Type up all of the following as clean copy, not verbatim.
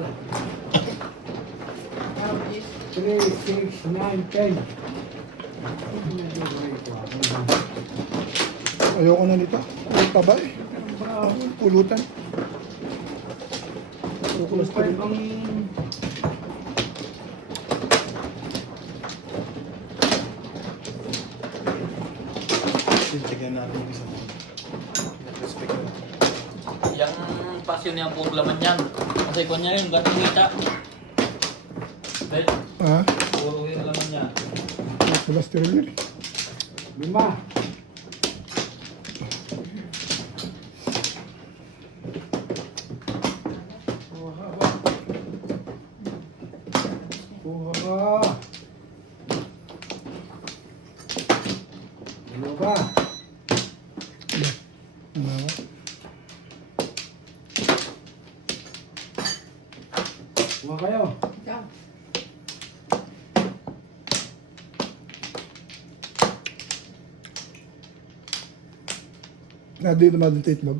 3, 6, 9, 10. Ayoko na nito. Ang taba eh. Pulutan. Kukulas pa rin. Sintigan natin yung isa mo. Respect na. Yang pasyon niya puro laman yan. Kasi kung niya yun, gano'ng kita. Well, Ah, puro yung laman niya. cholesterol yun eh. 5. Kuha ka. Ano ba? Ano? Kuha kayo. Hindi naman yung itlog.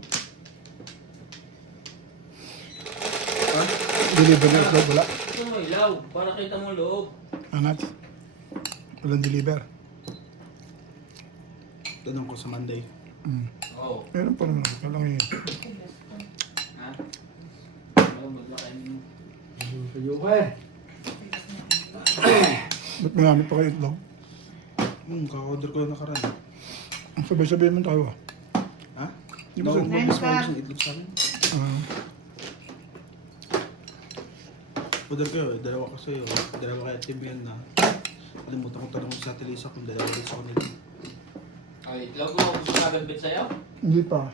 Ha? Deliver na itlog, wala. Ito mo ilaw, para kita mo loob. Anat. Walang deliver. Tanong ko sa Monday. Oo. Meron pa naman. Walang yun. Ha? Oo, maglakain mo. Kayo ka eh. Ba't marami pa kayo itlog? Kaka-order ko yung nakaraan. Sabay-sabay man tayo ah. Ha? Di ba sa- Mas mabos ng itlog sa akin. Ah, Order ko yun, dalawa ko sa'yo. Dalawa kaya team yan na. Kalimutan ko tanong sa Telisa kung dalawa din sa kanila. Ay, itlog mo, gusto na agad sa'yo? hindi pa.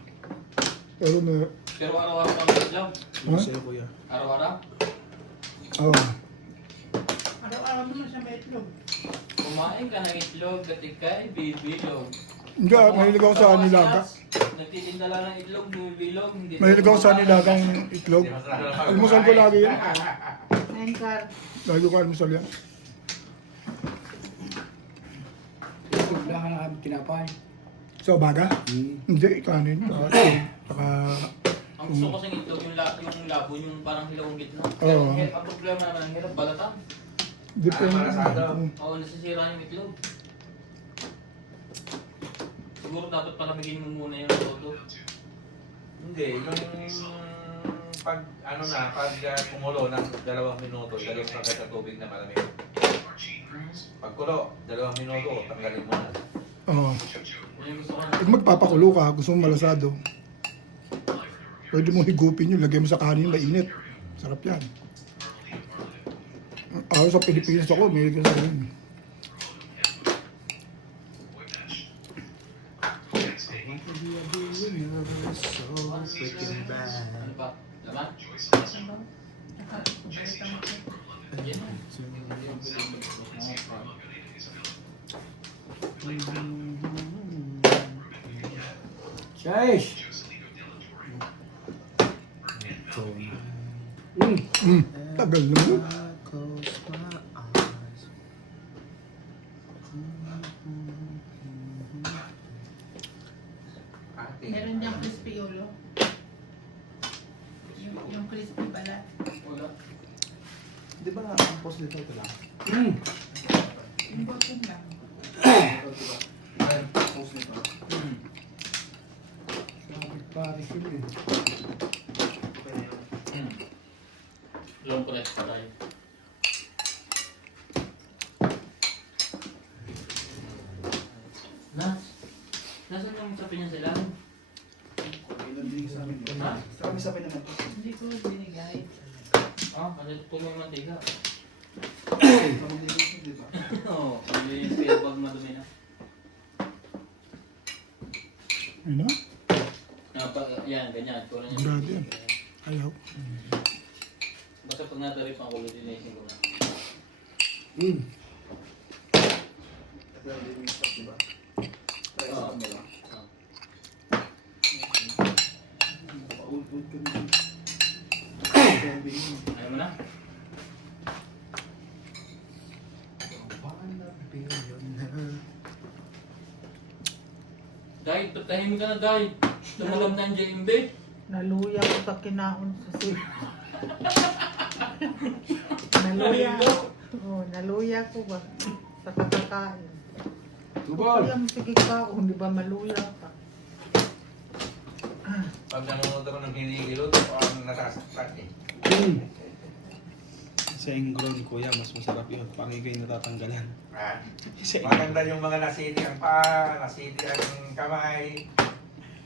Pero may... Pero araw-araw ka ng itlog. Yung Ha? sa'yo kuya. Araw-araw? Oo. Araw-araw naman siya may itlog. Kumain ka ng itlog at ikay bibilog. Hindi, mahilig ako sa nilaga. Nagtitinda lang ng itlog, bumibilog. Hindi Mahilig ako sa nilagang itlog. Almusal ko lagi yan. Nengkar. Lagi ko almusal yan. Tigla ka na kami tinapay. So, baga? Hindi, kanin. Saka... Ang gusto ko sa itlog, yung labo, yung parang hilaw ang gitna. Oo. Ang problema naman, ang hirap balatan. Depende. Oo, nasisira yung itlog. Siguro dapat palamigin mo muna yung todo. Hindi, yung pag kumulo ng 2 minuto, dalawang ka sa tubig na malamig. Pag kulo, 2 minuto, tanggalin mo na. Oo. Yun yung gusto ko na. Pag magpapakulo ka, gusto mo malasado. Pwede mo higupin yun, lagay mo sa kanin, mainit. Sarap yan. Ako sa Pilipinas ako, may higit sa kanin. Freaking bad. Ano ba? Laman? Yan. Chase! Tagal naman. Close my eyes. Meron diyang crispy ulo. Yung crispy pala. Wala. Di ba ang post nito ito lang? Yung bottom lang. Ay, post nito. Pare sila eh. Long press pa tayo. Nasaan yung sabi niya sila? Ha? Kami sabi naman. Hindi ko binigay. Ah, ano ito yung mantika? Kami din di ba? Oo, yung spare pag madumi na. Ano? Yan, ganyan. Kulang yan. Grabe yan. Ayaw. Basta pag natarip ang kulo, dinaisin ko na. Ito yung living stock, di ba? Kaya Oo. sa kanila. Ah. Paul-paul ka na. Ayaw mo na? Dahil, tahimik ka na dahil. Tumalab na ang JMB. Naluya ko sa kinaon sa sila. Naluya. Oh, naluya ko ba? Sa kakakain. Tubol. Alam, sige ka, kung di ba maluya ka. Pag nanonood ako ng hinihilot, parang nasasaktan eh. Sa ingron, kuya, mas masarap yun. Pangigay natatanggalan. Ah, Sa maganda yung mga nasiti ang paa, nasiti ang kamay.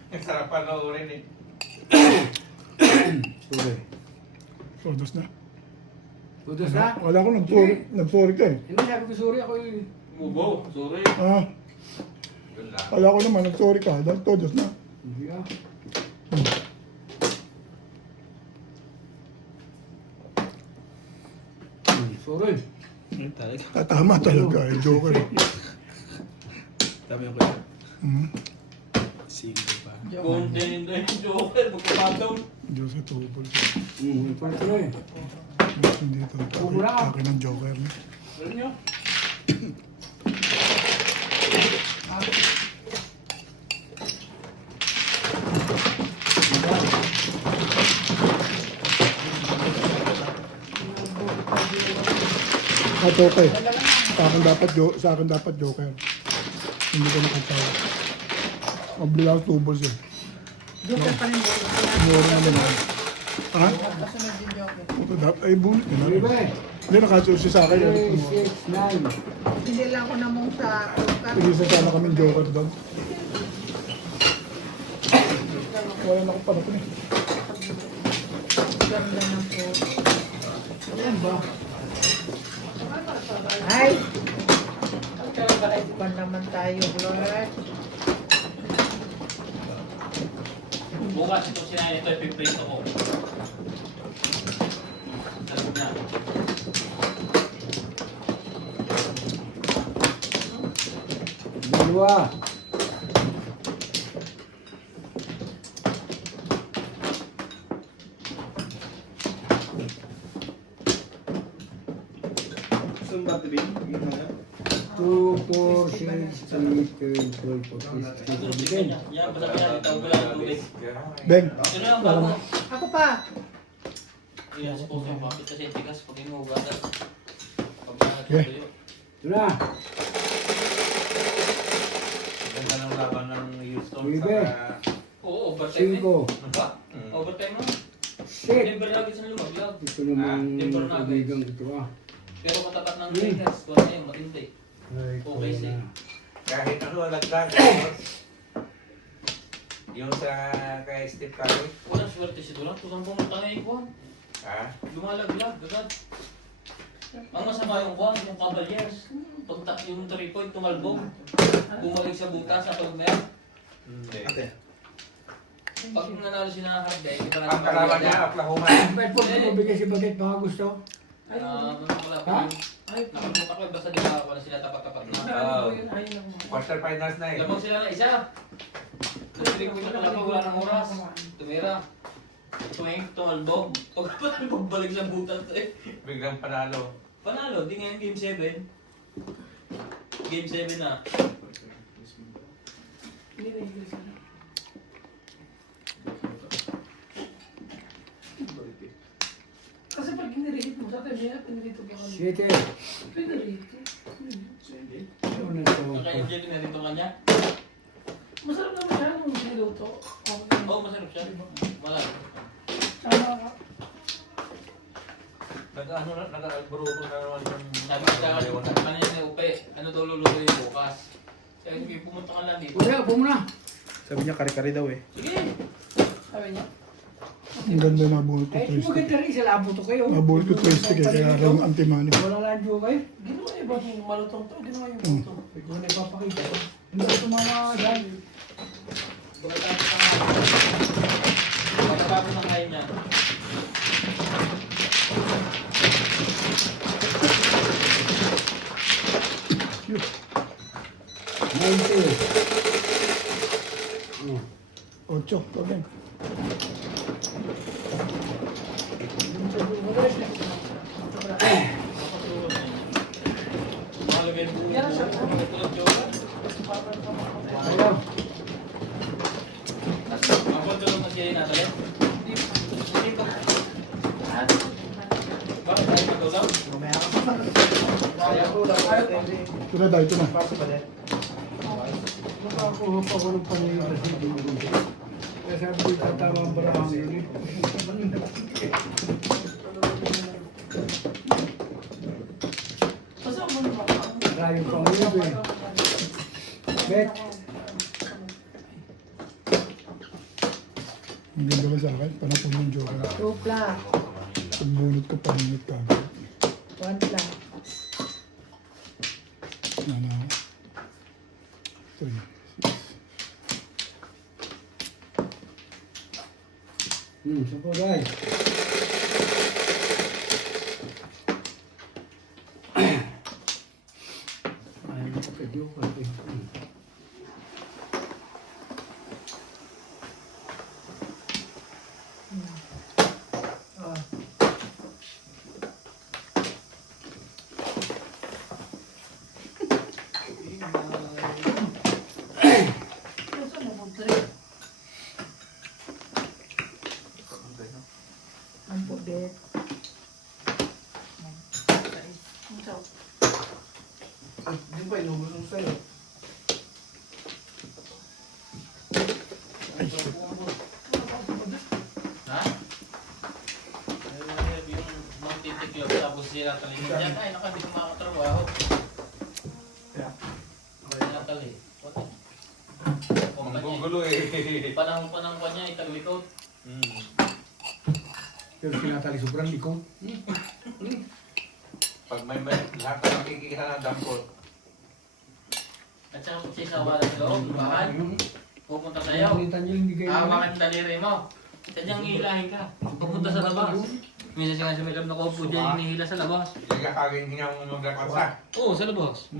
Ang sarap panoorin eh. Sorry. Todos na. Tudos na? Wala ko nag-sorry ka eh. Hindi, sabi ko sorry ako eh. Mubo, sorry. Ah, Yun lang. wala ko naman nag-sorry ka. Dahil todos na. Hindi ah. Sorry. Ayun talaga. Tama talaga eh. Joker. Dami yung kuya. Hmm. Sige pa. Content na yung joker, magpapataw. Diyos sa tubol. Ito na tuloy. Hindi ito. Wala. Akin ng Joker. No? Alam nyo? At okay. Sa akin dapat Joker. Hindi ko nakatawa. Mabilang tubol siya. Joker pa rin. Mura naman ako. Ha? Kasunod din Joker. Ito dapat. Ay, bulit na Sorry lang. ba eh? Hindi, nakasusi sa akin. 3, 6, 9. Hindi lang ako namang sa Joker. Hindi sa sana kaming Joker doon. Wala na akong panapin eh. Ganda na po. Ayan ba? Ay! Pa naman tayo, Lord. Bukas itong sinayin ito, ipiprito ko. Sarap na. Dalawa. Gusto mo ba ito din? Yung mga 2, 4, 6, 8, 10, 12, 14, 15. Yan, basta yan, itaw ko lang ang tubig. Beng. Ito na lang, bago. Ako pa. Yan, suppose yung bakit kasi tigas pag inuugasan. Pag Okay. nakatuloy. Ito na. Ganda ng laban ng Houston Ibe. sa... Oo, overtime eh. 5. Ano ba? Overtime mo. Shit. Denver Nuggets na lumaglag. Ito namang Timber Nuggets. kaibigan ito ah. Pero matapat ng Lakers, kung ano yun, matindi. Ay, Okay, sige. Kahit ano, lagdag. Yung sa kay Steve Curry. Walang swerte si Durant, kung saan pumunta ngayon Juan. Ha? Lumalaglag, agad. Ang masama yung Juan, yung Cavaliers. Pagtak yung 3-point, tumalbog. Bumalik sa butas sa tulog na yan. Hindi. ate. Pag nanalo si Nakakardey, di ba Ang kalaban niya, Oklahoma. Pwede po bumibigay si Baget baka gusto. Wala Ha? Nakapunta ko, basta di ba ako na sila tapat-tapat na. Quarter finals na eh. Labang sila na isa. Tumirik ko na labang, wala ng oras. Tumira. Tumalbog. Pagkatalbog, balik sa butas eh. Biglang panalo. Panalo, di ngayon game 7. Game 7 na. Kasi pag ginirehit mo sa kanya, pinirito ka kanya. Shit eh. Pinirito. Ano na ito? Naka-enjoy din na rin ito kanya. Masarap naman siya nung niluto. Oo, masarap siya. Malaki. Tama ka. Nag-bruto na naman yung... Sabi ko sa kanina ni Upe, ano daw lulutuin bukas. Sabi ko, pumunta ka lang dito. Kuya, upo muna. Sabi niya kare-kare daw eh. Sige. Sabi niya. Ang ganda na bulit ko Eh, di mo twisted. ganda rin. Isa labo to kayo. Mabulit ko twisted eh. Kaya rin ang antimani. Wala lang joke kayo. Ginawa niya ba yung malutong to? Ginawa niya Hmm. malutong. Ito na ipapakita ko. Hindi ko tumama dyan. Pagkatapos ng kain niya. Ocho. Pabeng. Mahalagay yung buhay. Yan siya. Ayaw. Ang kwento lang kasi yun natin. Ito na daw, ito na. Nakakuha pa ko ng pangyayari sa dito. Kaya sabi ko, tatama ang barang yun eh. Basta mo na ba? Rayo pang yun eh. Bet. Ang ganda ba sa akin? Panapon yung joker. 2 plus. Pagbunot ko, paninit ka. 1 plus. Ano? 3, 6. So po guys. Ay, nakapagyo ko. Basta mo po, tre. Ang pudet. Ang tawag. Di ba inubos mo sa'yo? Ha? Yung magtitiklop tapos sila talingan dyan. Ay, naka, hindi ko makakatrabaho. Sila tali. Ang gugulo eh. Panahon pa niya, itaglikot. Pero sinatali sobrang likod. Pag may lahat na makikita ng dampot. At saka kung sisawa sa loob, bahay, pupunta sa'yo. Palitan niyo yung bigay mo. Hawakan yung daliri mo. Sadyang hihilahin ka. Pupunta sa labas. Minsan siya nga sumilap na kaupo dyan, hinihila sa labas. Nagkakagin niya mo magkakansa. Oo, sa labas.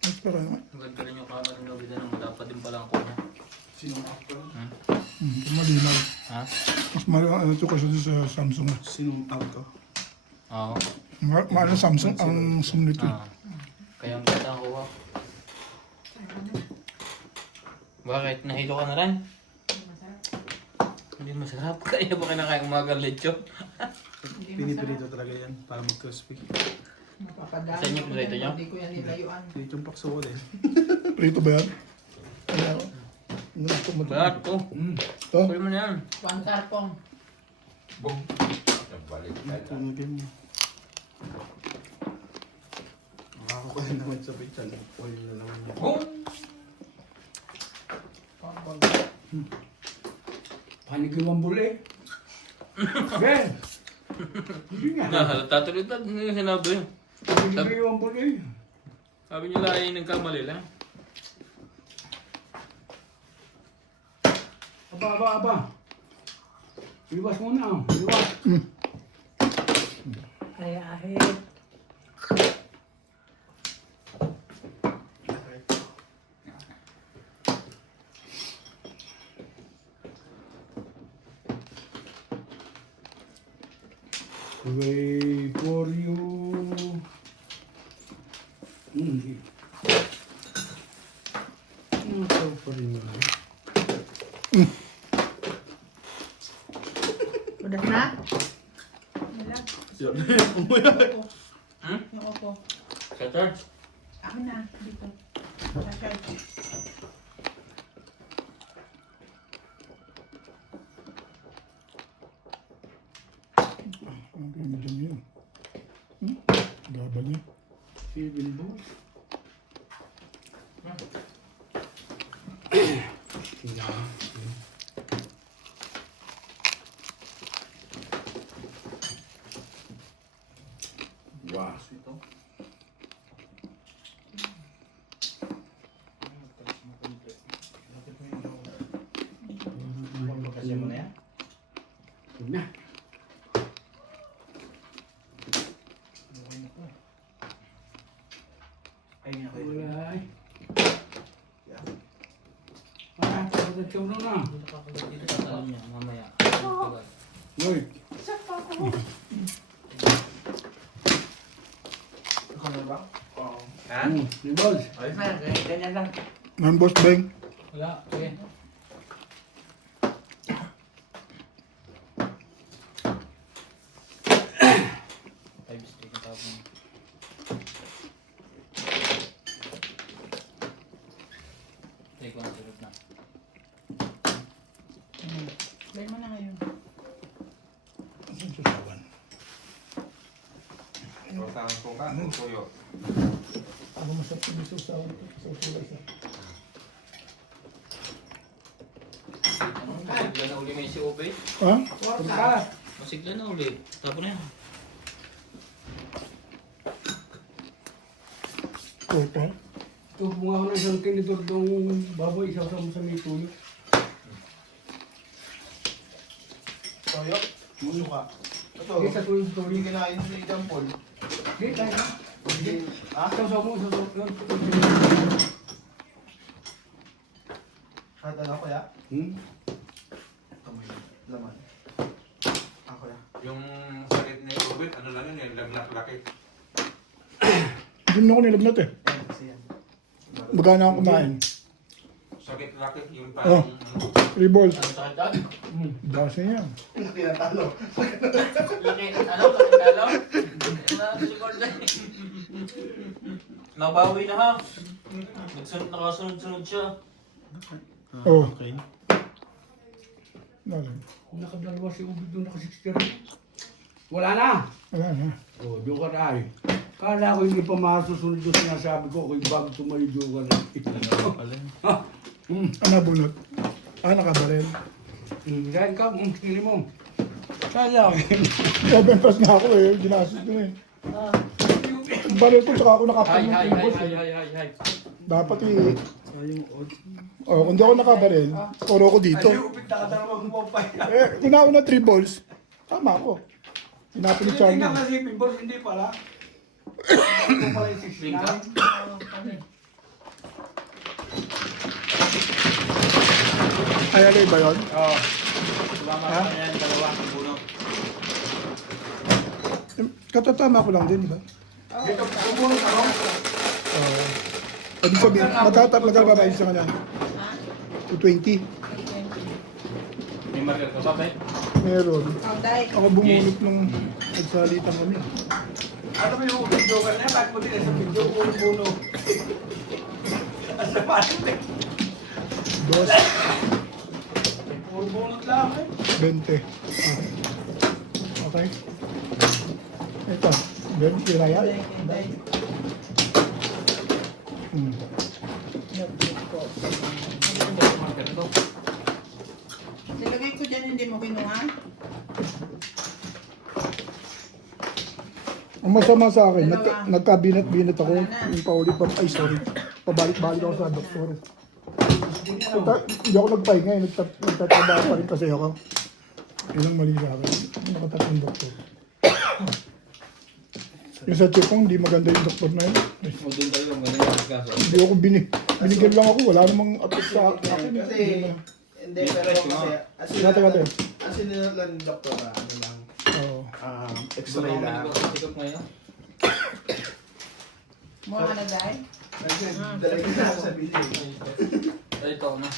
Mas para naman. Maganda rin yung camera ng Nobida nang wala pa din palang kuha. Sinong actor? Malinaw. Ha? Mas malinaw ano ito kasi sa Samsung. Sinong tawag ko? Oo. Maano Samsung ang zoom nito. Ah. Kaya ang ganda ang kuha. Bakit? Nahilo ka na rin? Hindi masarap. Kaya ba kinakain umaga lechon? Pinipirito talaga yan para mag-crispy. Napapadami. Saan yung prito niyo? Hindi ko yan nilayuan. Dito yung pakso ko din. Prito ba yan? Kaya, nato mo ito. Balat ko. Ito? Kuya mo na yan. 1 karpong. Boom. Balik tayo. Tunugin niya. Makakakuha naman sa picture. Oil na naman niya. Boom! Panig yung wambul eh. Ben! Hindi nga. Nahalata tuloy na. Ano yung sinabi? Panig yung wambul eh. Sabi niyo lang ay nagkamali lang. Aba. Iwas muna. Iwas. Kaya ahit. Wait for you. Ito pa rin yun. Udah na? Yun. Yung opo. Sa church? Ako na. Dito. Sa Ang medyo yun. Gabal niya. Silvin mo. Wow. Ito. Kasi mo na yan? Yun na. Ay, nga kayo. Wala eh. Tapos ikaw na na. Alam niya, mamaya. Lloyd. Ano ba? Oo. Ha? Yung boss. Ayos na, ganyan lang. Ang boss Beng. Wala, sige. Five stick ang tawag mo. Take one, sunod na. Play mo na ngayon. Rota ang suka, tuyo. Ako masarap yung susawan. Susulas na. Masigla na uli may si Ube. Ha? Masigla na uli. Tapos na yan. Kota. Ito, bunga ko ng isang tinidor ng baboy, isa sa may tuyo. Toyo? Suka. Ito, Hindi sa tuyo, tuyo. hindi kinain si John Paul. Hindi, tayo na. Ha? Isaw mo, isaw mo. Kahit ano ko ya? Hmm? Amoy. Laman. Ako ya. Yung sakit ni Rubin, ano lang yun, yung lagnak-laki. Hindi mo ako nilagnat eh. Ayan, kasi yan. Magana ako kumain. Sakit laki, yung Oh. parang... 3 balls. Ano sakit dyan? Dasi yan. Tinatalo. Laki, ano? Laki talo? Si Gordon. Nabawi na ha. Nakasunod-sunod siya. Oh. Okay. Wala Nakadalawa si Ubi doon, naka-60 rin. Wala na! na. O, doon ka na ay. Kala ko hindi pa masusunod yung sinasabi ko, kung bago tumayo ka na. Ha? Ano bunot? Nakabarel. Dahil ka, hili mo. Kala ko. Open pass na ako eh. Ginastos ko na eh. Barel ko tsaka ako nakapunod. Hi. Dapat eh. Oh, kung di ako nakabarel, puro ko dito. Upit nakadalawang mo pa. Kung ako na 3 balls, tama ako. Hinapin ni Hindi Charlie. nga kasi pimbol, hindi pala. Ito pala yung 69. Ay, alay ba yun? Oo. Sumama ka na yan, dalawa ang buno. Katatama ko lang din, di ba? Dito, kumunod ako. Ibig sabihin, magkakababayad sa kanya. 220. May marker ka ba, Ben? Meron. Oh, dahil. Ako bumunot nung nagsalitan kami. Ano ba yung video ka na? Bakit mo din sa video? Puno-puno. Asa pa rin? Dos, Puro bunot lang eh. 20. Okay. Ito. 20 na yan. Hmm. Marker to. Nilagay ko dyan, hindi mo kinuha. Ang masama sa akin, nagkabinat-binat ako. Yung paulit pa, ay sorry. Pabalik-balik ako sa doktor. Hindi ako nagpahinga eh. Nagtatrabaho pa rin kasi ako. Yun ang mali sa akin. Hindi nakatatlong doktor. Yung sa Chipong, hindi maganda yung doktor na yun. Ay, O doon tayo, maganda yung kaso. hindi ako binigyan lang ako. Wala namang apit sa akin. Kasi, hindi, pero kasi, Kata-kata. ang sinunod lang ng doktor na, ano lang, Oo. x-ray lang. Sikap ngayon. Mukha ka na dahil. Dalay ko na sa video. Ay, ito na.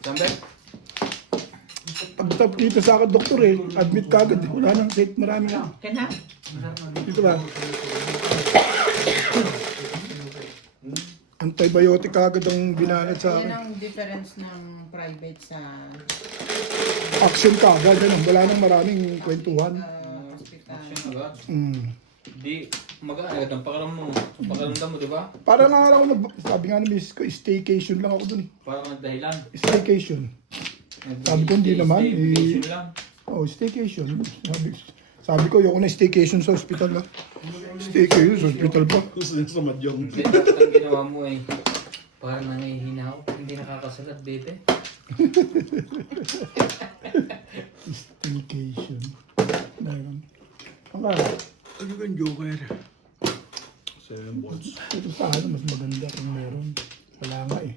Jambe? Pagtap dito sa akin, doktor eh. Admit ka agad. Wala nang set. Marami na. Kana? Dito ba? Antibiotic agad ang binanat sa Yan akin. ang difference ng private sa Action ka agad. Ano? Wala nang maraming kwentuhan. hospital. Action agad. Mm. Magaan agad ang pakaramdam mo, di ba? Para nga ako, sabi nga ni miss ko, staycation lang ako dun eh. Parang nagdahilan. Staycation. Sabi ko, hindi naman, Staycation lang. Oh, staycation. Sabi ko, yung na staycation sa hospital lang. Staycation sa hospital pa. Gusto niya sa madyong. Hindi, dapat ang ginawa mo ay parang nangihina ako. Hindi nakakasalat, bete. Staycation. Meron. Ang Ano yung joker? 7 volts. ito sa akin, mas maganda kung meron. Wala nga eh.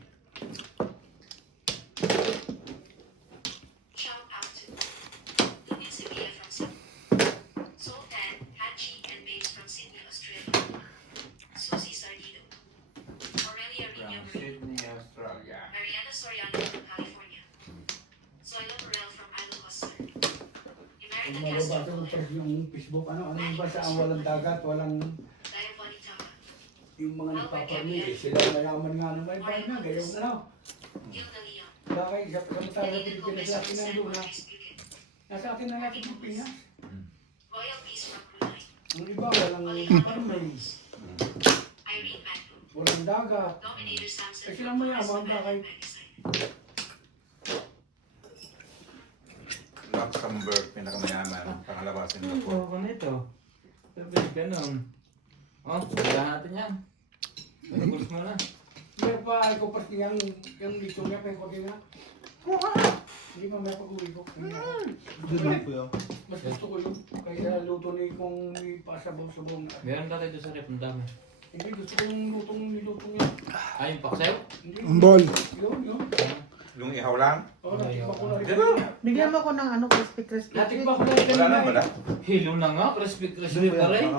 Shout out to Lunia Sevilla from Sydney, Sultan Haji and Babes from Sydney, Australia, Susie Sardino, Aurelia Rina Marie, Sydney, Australia. Mababasa mo pa yung Facebook, ano yung basa ang walang dagat, walang Diabolica, yung mga nagpaparmi, sila mayaman nga na may bayan na, gayaw na lang. Gilgalia, Bakit, sa samantala Federico Pilipinas sa atin Bezos nandun and na. Morris Buchanan, Nasa atin na natin Pilipinas. royalties from Brunei, Ang iba, walang parmi, Irene Mango, walang dagat. Dominator Samson Eh, from silang mayaman, Forest bakit? Magazine. Luxembourg, pinakamayaman. Pangalawa, Singapore. Oo, ganito. Sabi, ganun. Oh, wala natin yan. Pag-push mo na. Meron pa, ay ko pati yung dito niya, may pati na. Hindi pa may pag-uwi ko. Doon po yun. Mas gusto ko yun. Kaya luto ni kung may pasabaw-sabaw na. Meron ka tayo sa rep, ang dami. Hindi, gusto ko yung niluto niya. Ay, yung paksayo? Hindi, Ang ball. yun. Yung ihaw lang? Oo, natikba ko na rin. Diba? Bigyan mo ko ng ano, crispy. Natikba ko na rin. Wala na, wala. Hilo na nga, crispy pa rin.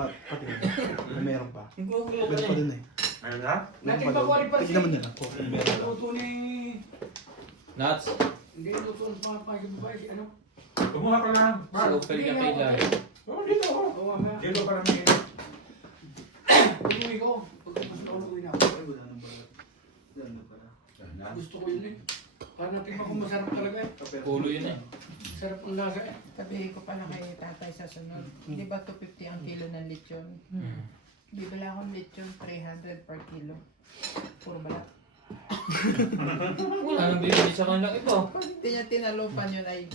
Meron pa. Ang gugulo ka Meron pa rin. din eh. Ayun na? Natikba ko rin pa Tignan mo nila. Luto ni... Nuts. Hindi, luto ng mga pagkababae. Ano? Kumuha ka lang. Si Opel ka kailan. Oh, dito. Oo, mamaya. Dito para may... Uwi ko. Pagkatapos na uwi na ako. Ay, wala nang pala. Wala nang pala. Gusto ko yun eh. Parang natikba ko masarap talaga eh. Kulo yun eh. Sarap ang lasa eh. Sabihin ko pala kay tatay sa sunod. Di ba 250 ang kilo ng lechon? Bibila akong lechon 300 per kilo. Puro balat. Wala nang bibili sa kanilang iba. Pag hindi niya tinalupan yun ay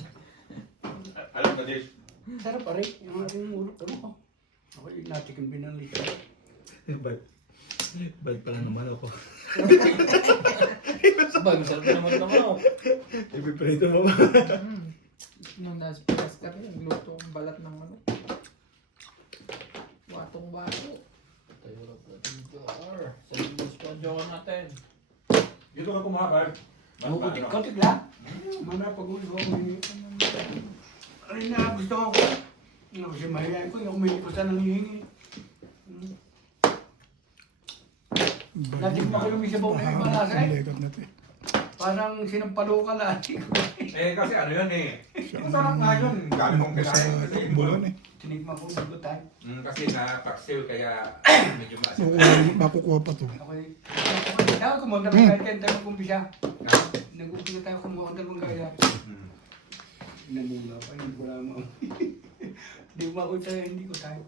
Alam ka, Dish. Sarap pa rin. Yung aking ulo. Ano ko? Ako yung natikin binanli siya. Bad pala naman ako. Sabay, masarap naman naman ako. Ipiprito mo ba? nung nasa Pinas kami, nagluto ang balat ng ano. Watong-wato. Tayo lang po dito. Sa libos pa, joke natin. Dito ka kumuha, Carl. Kontik lang. Mamaya pag-uwi ko. Ano na gusto ko? Ano kasi mahihayin ko. Yung may ko sa nangihingi. Natikma ko yung isabaw na yung malasa eh. Legat na ito eh. Parang sinampalo ka lang. Eh, kasi ano yun eh. Masarap nga yun. Dami kong kinain. Kasi, Bulon eh. Tinikma ko yung gutan. kasi napaksiw kaya medyo maasin. Makukuha pa to. Ako eh. Tayo kumonda mo kahit yan tayo kumpisa. Nag-umpisa tayo kumonda mo kaya. Namula pa, hindi ko lamang. Hindi ko makuha tayo, hindi ko tayo.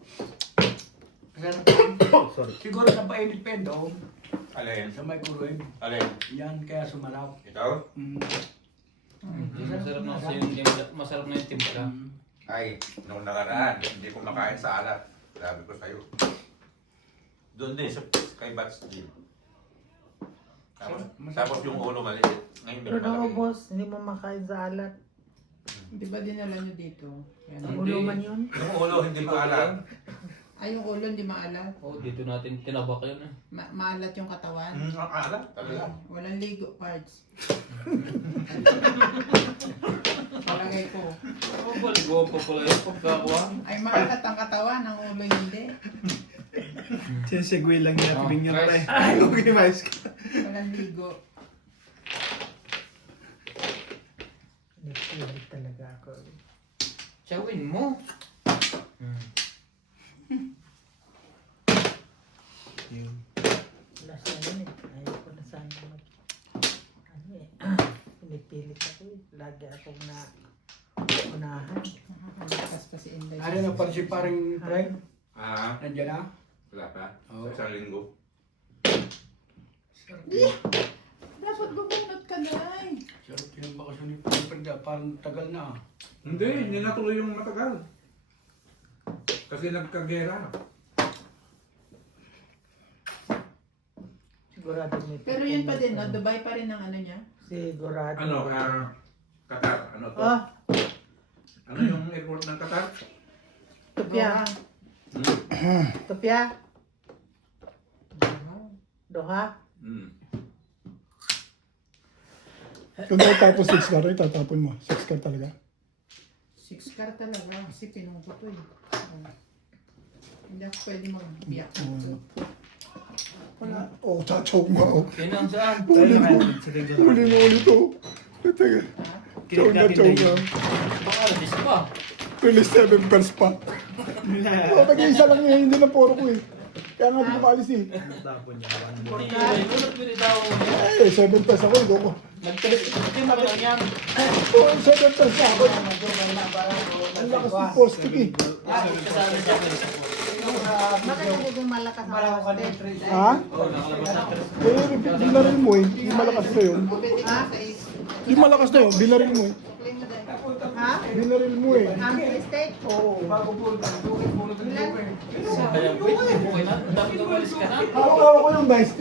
Sorry. Siguro sa painit-pen doon, Alin? sa microwave. Alin? Yan, kaya sumalaw. Ito? Masarap na kasi masarap na yung timpla. Ay, noong nakaraan, hindi ko makain sa alat. Sabi ko sa'yo. Doon din, sa kay Bats din. Tapos yung ulo maliit. Ngayon Pero meron malaki. naubos, hindi mo makain sa alat. Di ba dinala nyo dito? Yan. Hindi. Ulo man yun? Yung ulo hindi maalat. Ay, yung ulo hindi maalat. Oh, dito natin tinabak yun eh. Maalat yung katawan. Ang alat talaga. Walang ligo parts. Palagay ko. Oh, baligo pa pala yung pagkakuha. Ay, maalat ang katawan, ang ulo hindi. Sinesegue lang niya. Oh, Tibing niya guys. pa eh. Ay, okay, mais ka. Walang ligo. Nagsilig talaga ako. Chawin mo. Yun. Wala siya yun eh. Ayaw ko na sana mag... Ano eh. Pinipilit ako eh. Lagi akong na... unahan. Nakakalakas pa si Inday. Ano na pala si parang Frank? Ah, Nandiyan na? wala pa. Oo. Sa isang linggo. Dapat gumunot ka na eh. Sarap yung bakasyon ni Frank. Parang tagal na. Hindi natuloy yung matagal. Kasi nagkagera. Sigurado may... Pero yun pa din, no? Dubai pa rin ang ano niya? Sigurado. Ano, Qatar. Ano to? Oh, Ano yung airport ng Qatar? Tupia. Tupia. Doha. Kung tapos 6 car, ay tatapon mo. 6 car talaga. 6 car talaga. Kasi pinong ko to eh. Hindi ako pwede mag-biyak. Wala. Oh, chachow nga oh. Sinang saan? Huli mo. Sige, Huli mo ulit oh. Teka. Chow na, chow na. Baka alas pa. Release 7 pers pa. Oo, nag-iisa lang yun, hindi na puro ko eh. Kaya nga di ko maalis eh. Tapon niya. Hindi yun. Unat binitaw mo. Eh, 7 pers ako, hindi ko. Hindi mo lang yan. Oo, 7 pers ako. Ang lakas ng postik eh. Kasama siya. Bakit nagiging malakas ang postek? Ha? Oo, nakalabas na. Eh, binaril mo eh. Hindi malakas na yun. Ha? Hindi malakas na yun, binaril mo eh. Ha? Binaril mo eh. Ang mistake? Oo. Bago puro puro Kaya pwede, okay na. Dapat umalis ka na. Hawak-hawak ko yung dice,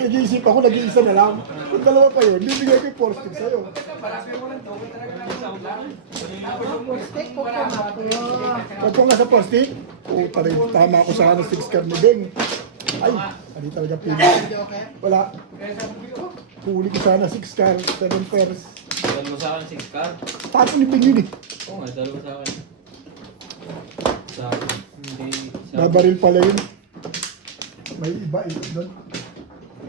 nag-iisip ako, nag-iisa na lang. Kung dalawa pa yun, bibigay ko yung 4 sticks sa'yo. Mistake po ka mapo. Pag ko nga sa 4 stick, tama ako sa 6 card ni Beng. Ay, hindi talaga pili. Joker? Wala. Huli ko sana 6 card, 7 pairs. Dalawa sa akin, 6 car. Tapo ni Beng yun eh. Oo nga, dalawa sa akin. Sa akin. Hindi. Sa Babaril pala yun. May iba doon.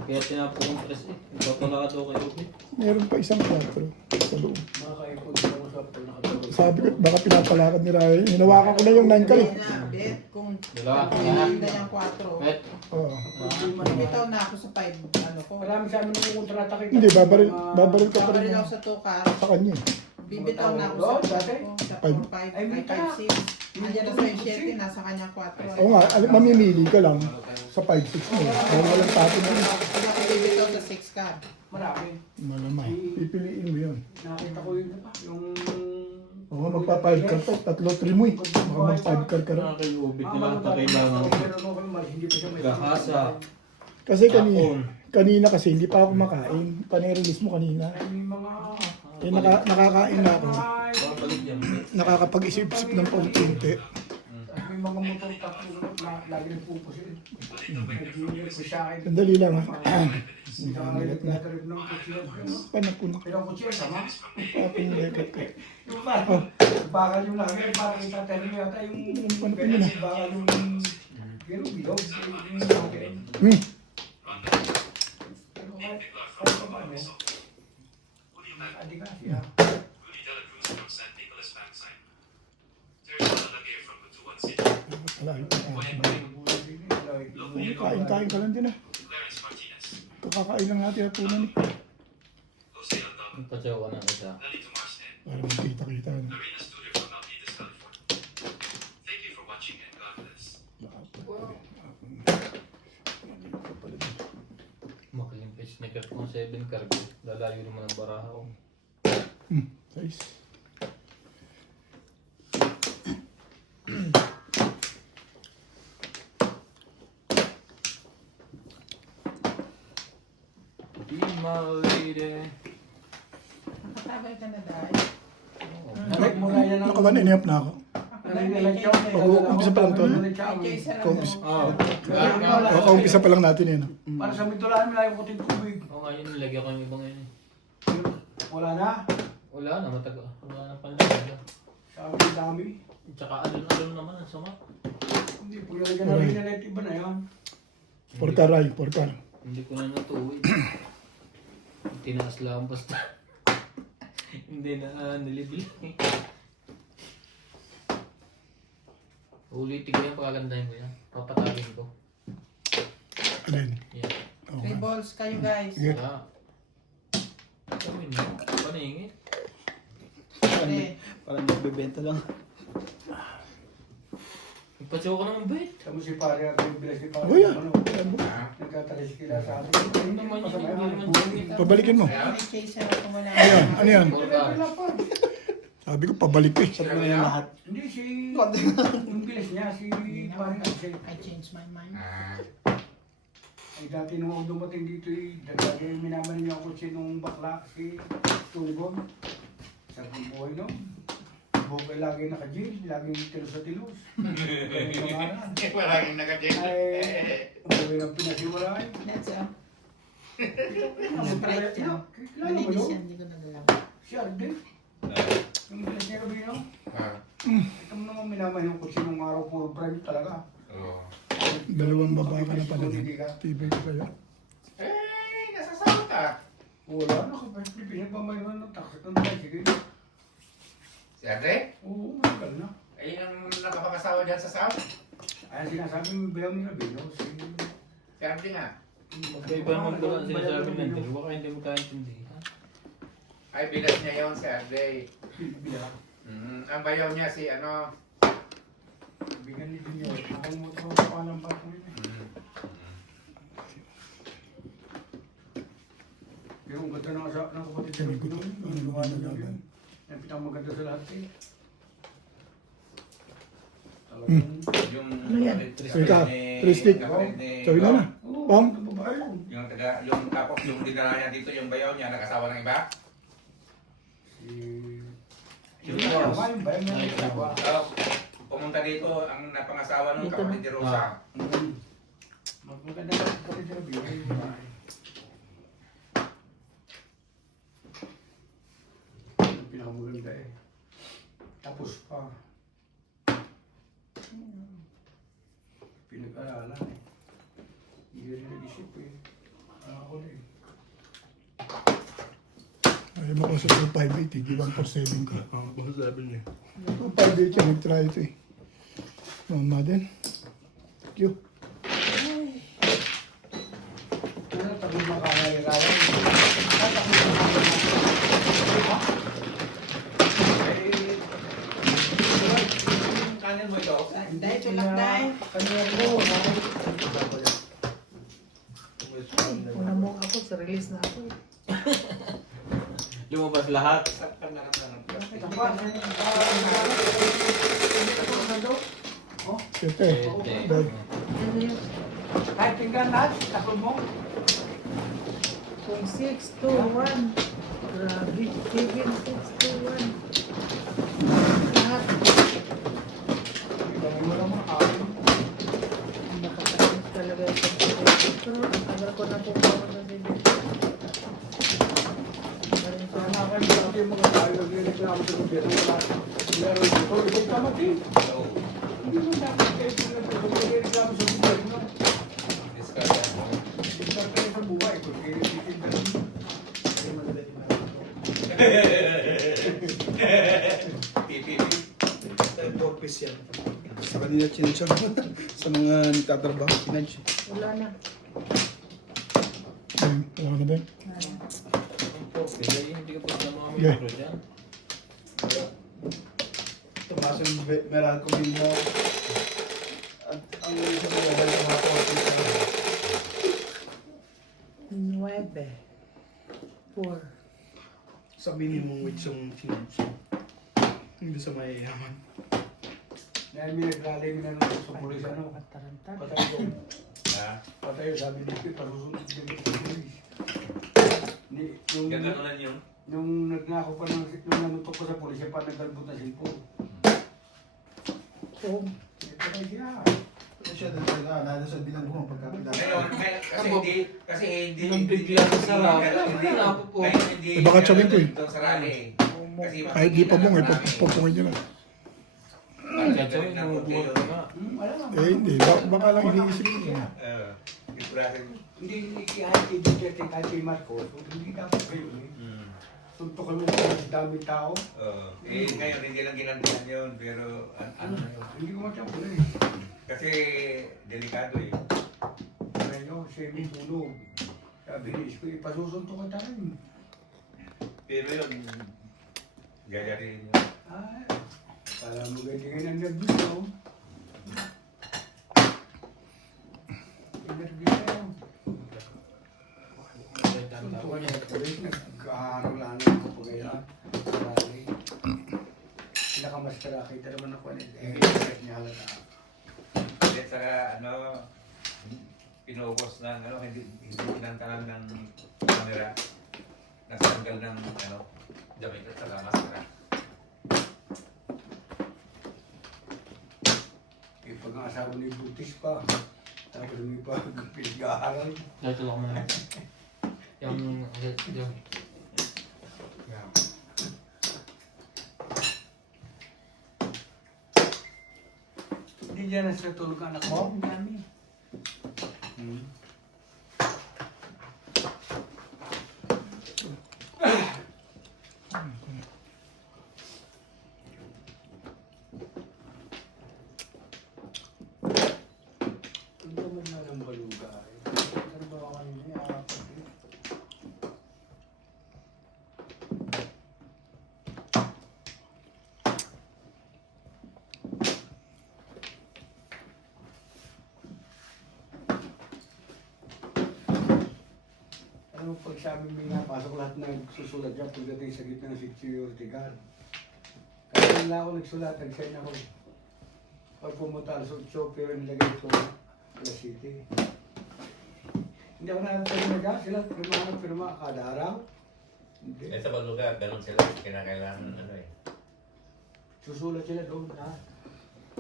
Kaya tinapo kong press eh. Ipapala ka daw kay Ubi. Meron pa isang 4 sa loob. Makakaipon ako sa pagkakataon. Sabi ko, baka pinapalakad ni Ryan. Hinawakan ko na yung 9 card eh. Bet kung Dalawa. hindi na yung 4. Bet. Oo. Bibitaw na ako sa 5. Ano ko? Marami sa amin yung kontrata kita. Hindi, babaril ka pa rin Babaril ako sa 2 car. sa kanya eh. Bibitaw na ako Doon, sa dati? 4 ko. Sa 4, 5, Ay, may 5, 6. Andiyan na sa 7, nasa kanya 4. Oo nga, mamimili ka lang sa 5-6 mo. Kaya walang tapo na yun. Hindi ako bibitaw sa 6 car. Marami. Malamay. Pipiliin mo yun. Nakita ko yun pa. Yung... Oo, magpa-5 car to. 3 mo eh. Baka mag-5 car ka rin. Mga kay Ubi nilang pakailangan. Hindi pa siya may... Gahasa. Kasi kanina kasi hindi pa ako makain. Panirelease mo kanina. May mga... Eh, nakakain na ako. Mga palit yan. Nakakapag-isip-isip ng paunti-unti. May mga motor tatlo na lagi rin pupusin. Nag-iingat ko sa akin. Sandali lang ha. Nag-iingat na. Panapun. Pero ang kutsi, sama. Papin lekat ko. Yung bakal yung lagi, parang itatelo yata yung... Panapin mo na. Bakal yung... Pero bilog. Yung lagi. Pero kahit pa ba, no? Adi ka siya. Malayo pa kain ka lang din ah. Kakakain lang natin at tunan eh. Patsaw ka na isa. Para magkita-kita. Makalimpis ni Kurt ng 7 cargo. Lalayo naman ang baraha ko. Size. Be my lady. Nakatagal ka na dahil. Mula yan ang... Nakawan, inihap na ako. Umpisa pa lang to, no? Kaumpisa. Kaumpisa pa lang natin eh, no? Para sa mintulaan, may yung kuting tubig. Oo nga yun, nilagyan ko yung ibang yun eh. Wala na. Wala na, wala na panlagyan. Sabi ang dami. Tsaka alon-alon naman ang sama. Hindi, pag nalagyan na rin na net, iba na yan. Porkar ay, porkar. Hindi ko na natuwid. Tinaas lang basta. Hindi na nilibili. Ulitin ko yan, pakagandahin ko yan. Papatagin ko. Alin? Yan. 3 balls kayo guys. Sige. Wala. Gawin mo. Paningit. Okay. Parang nagbebenta lang. Ipatsaw ka naman, bet. Sabi si pare at yung bilas ni pare. Oh, yeah. Ano, nagkatalis kila sa atin. Ano naman yun, hindi naman yun. Pabalikin mo. May chaser ako muna. Ayan, ano yan? Porkar. Sabi ko, pabalik ko eh. Sabi mo yung lahat. Hindi, yung bilas niya, si pare kasi. I changed my mind. Ay dati nung ako dumating dito eh, dati minaman niya ako sinong bakla, si Tulbon. Sabi mo, no? Bukay lagi naka-jeans, laging tilos sa tilos. Maraming naka-jeans. Ay, umuwi ng pinasiwalay. That's all. Sprite Sprite yan. Malinis yan, hindi ko nagalaw. Si Arden. Yung bilas niya gabi, no? Ah. Ito mo naman minaman yung kung sinong araw puro prime talaga. Oo. Dalawang baba ka na pala din. Tibay ko kayo. Nasasama ka. Wala na, kapag pinagmamayon ng taxi ng bicycle. Si Ate? Oo, Tagal na. Ayun ang nakapangasawa dyan sa South. Ay, sinasabi mo bayaw nila, Bino. Sabi nga. Magkaiba naman ko lang sinasabi ng dalawa kaya hindi mo kaintindihan. Ay, bilas niya yun si Andre. Bila. Ang bayaw niya si ano. Bigan ni Bino. Akong mo ito pa ng bato yun. Yung ganda ng kapatid sa Bino. Yung lumanan niya yun. Yung pitang maganda sa lahat eh. Talagang... Yung Ano yan? Salita, 3 stick. Sabi na na. Pam. Yung taga, yung tapos yung dinala niya dito, yung bayaw niya, nag-asawa ng iba. Yung boss. Pumunta dito, ang napangasawa nung Dito kapatid ni Rosa. Maganda ng kapatid sa Bino. Yung pinakamaganda eh. Tapos pa. Pinag-aralan eh. Hindi rin nag-isip eh. Ako na eh. Ayaw mo ko sa 258 eh. Di 147 ka. Baka sabi niya. 258 yan. Nag-try ito eh. Mama din. Thank you. Ano tabi makakalilawan? Kanin mo ito? Dahil tulak dahil. Kanina ko. Una mo ako, sa release na ako. Lumabas lahat. Siyete. Dahil. Ano yun? Kahit tingnan lahat, takot mo. Kung 6, 2, 1. Grabe. 7, 6, 2, 1. Lahat. Dami mo naman akin. Nakakasip talaga yung pagkakas. Pero ang tagal ko na po ako sa sibig. Kaya nakakalimutan yung mga tayo nagreklamo sa gobyerno. Meron dito, ibig kamati. Hindi mo dapat kayo nagreklamo sa gobyerno. Discard mo. Discard kayo sa buhay. Porque titinda rin. PPP. Purpose yan. Sa kanila chinichan. Sa mga nagtatrabaho, pinadya. Wala na. Wala na ba? Hindi ka pa sa mga Yeah. mikro dyan. Tumaso yung meron ko din mo. At ang isa ko mobile ng mga purpose. 9. 4. Sa minimum wage yung sinunod. Hindi sa mayayaman. Dahil may naglalim na nung sa pulis, ano, Patarantad. patayo. Ha? Patayo, sabi dito, parusunod din sa pulis. Ganda naman yun. Nung nagnako pa nung nanutok ko sa pulis, siya pa nagkalbot na cellphone. Oh. Ito kayo siya. Siya talaga, lalo sa bilanggo pagkakilala. Kasi hindi Nung bigla sa sarap. hindi Baka tsawin ko eh. ito sarali. Kasi Kahit di pa mong, ipapapungin nyo na. Kaya sabi, namubunod ka nga. Wala nga. Eh, hindi. Baka lang iniisip ko. Hindi kahit kay Duterte, kahit kay Marcos, hindi dapat kayo eh. Suntok kami sa mas daming tao. Ngayon hindi lang ginantihan yun, pero ano na yun. Hindi ko matyaw ko na eh. Kasi delikado eh. Ano, semi-tulog. Sabi ni Isko, ipasusuntok ka tayo. Pero yun, gaya rin yun. Ay, para mo ganyan ang nervous no? Nervous na yun. Suntukan niya sa pulis, nagkaharang lang ng kapagayan. Marami. Pinakamascara, kita naman ako niya halata. At saka ano, pinukos ng ano, hindi pinantanan ng camera. Nasanggal ng ano, damit at saka maskara. Eh, pag ang asawa ni Butis pa, tapos may pa pinag-aaral. Dahil tulak mo na. Yung... Hindi dyan na sila tulog ang anak mo? Ang dami. ano, pag sa amin may napasok lahat na susulat dyan pagdating sa gitna ng security guard. Kaya lang ako nagsulat, nag-sign ako. Pag pumunta alas 8, pero nilagay ko alas 7. Hindi ako nakapirma sila, pirma kada araw. Hindi. Eh, sa ibang lugar, ganun sila. Kinakailangan ano eh. Susulat sila doon lahat.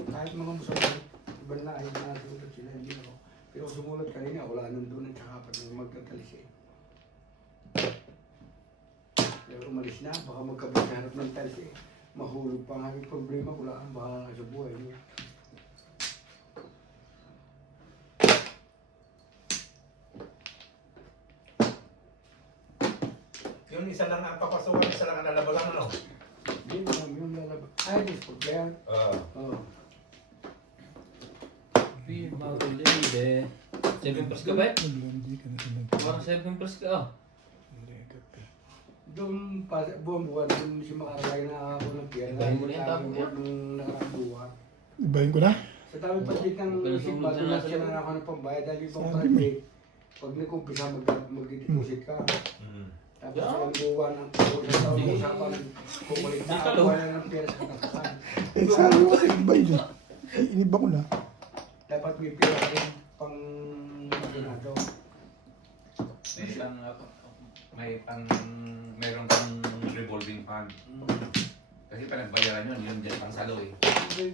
Kahit mga musulat, iba na ay nasulat sila, hindi ako. Pero sumulat kanina, wala nung doon at saka pa nung magkatalis eh. Pero umalis na, baka magkabot sa harap ng talis eh. Mahulog pa nga yung problema, wala kang bahala sa buhay niya. Yung isa lang ang papasukan, isa lang ang nalabasan, ano? Hindi naman yung lalabas. Ay, this problema. Oo. Hindi. 7 plus ka ba? Hindi ka na sinunod. Parang 7 plus ka ah. Hindi ka pa. Doon pa, buwan-buwan, doon si makaralay na ako ng piyera. Ibahin mo na yung tapo yan. Nung nakaraang buwan. Ibahin ko na. Sa dami palit ng Pero sigma, sumunod doon na na siya sa- na ako ng pambayad dahil yung Sabi pang-private. Pag nag-umpisa mag-deposit ka. Tapos ang buwan, ang taon mo usapan, kukulit na Dito, ako, lo. wala ng piyera sa katapusan. Eh, sabi ko kasi ibahin na. Eh, iniba ko na. Dapat may piyera ka rin pang ganado. Mayroon kang revolving fund. Kasi pa nagbayaran yun, yun din pang salo eh. Kaya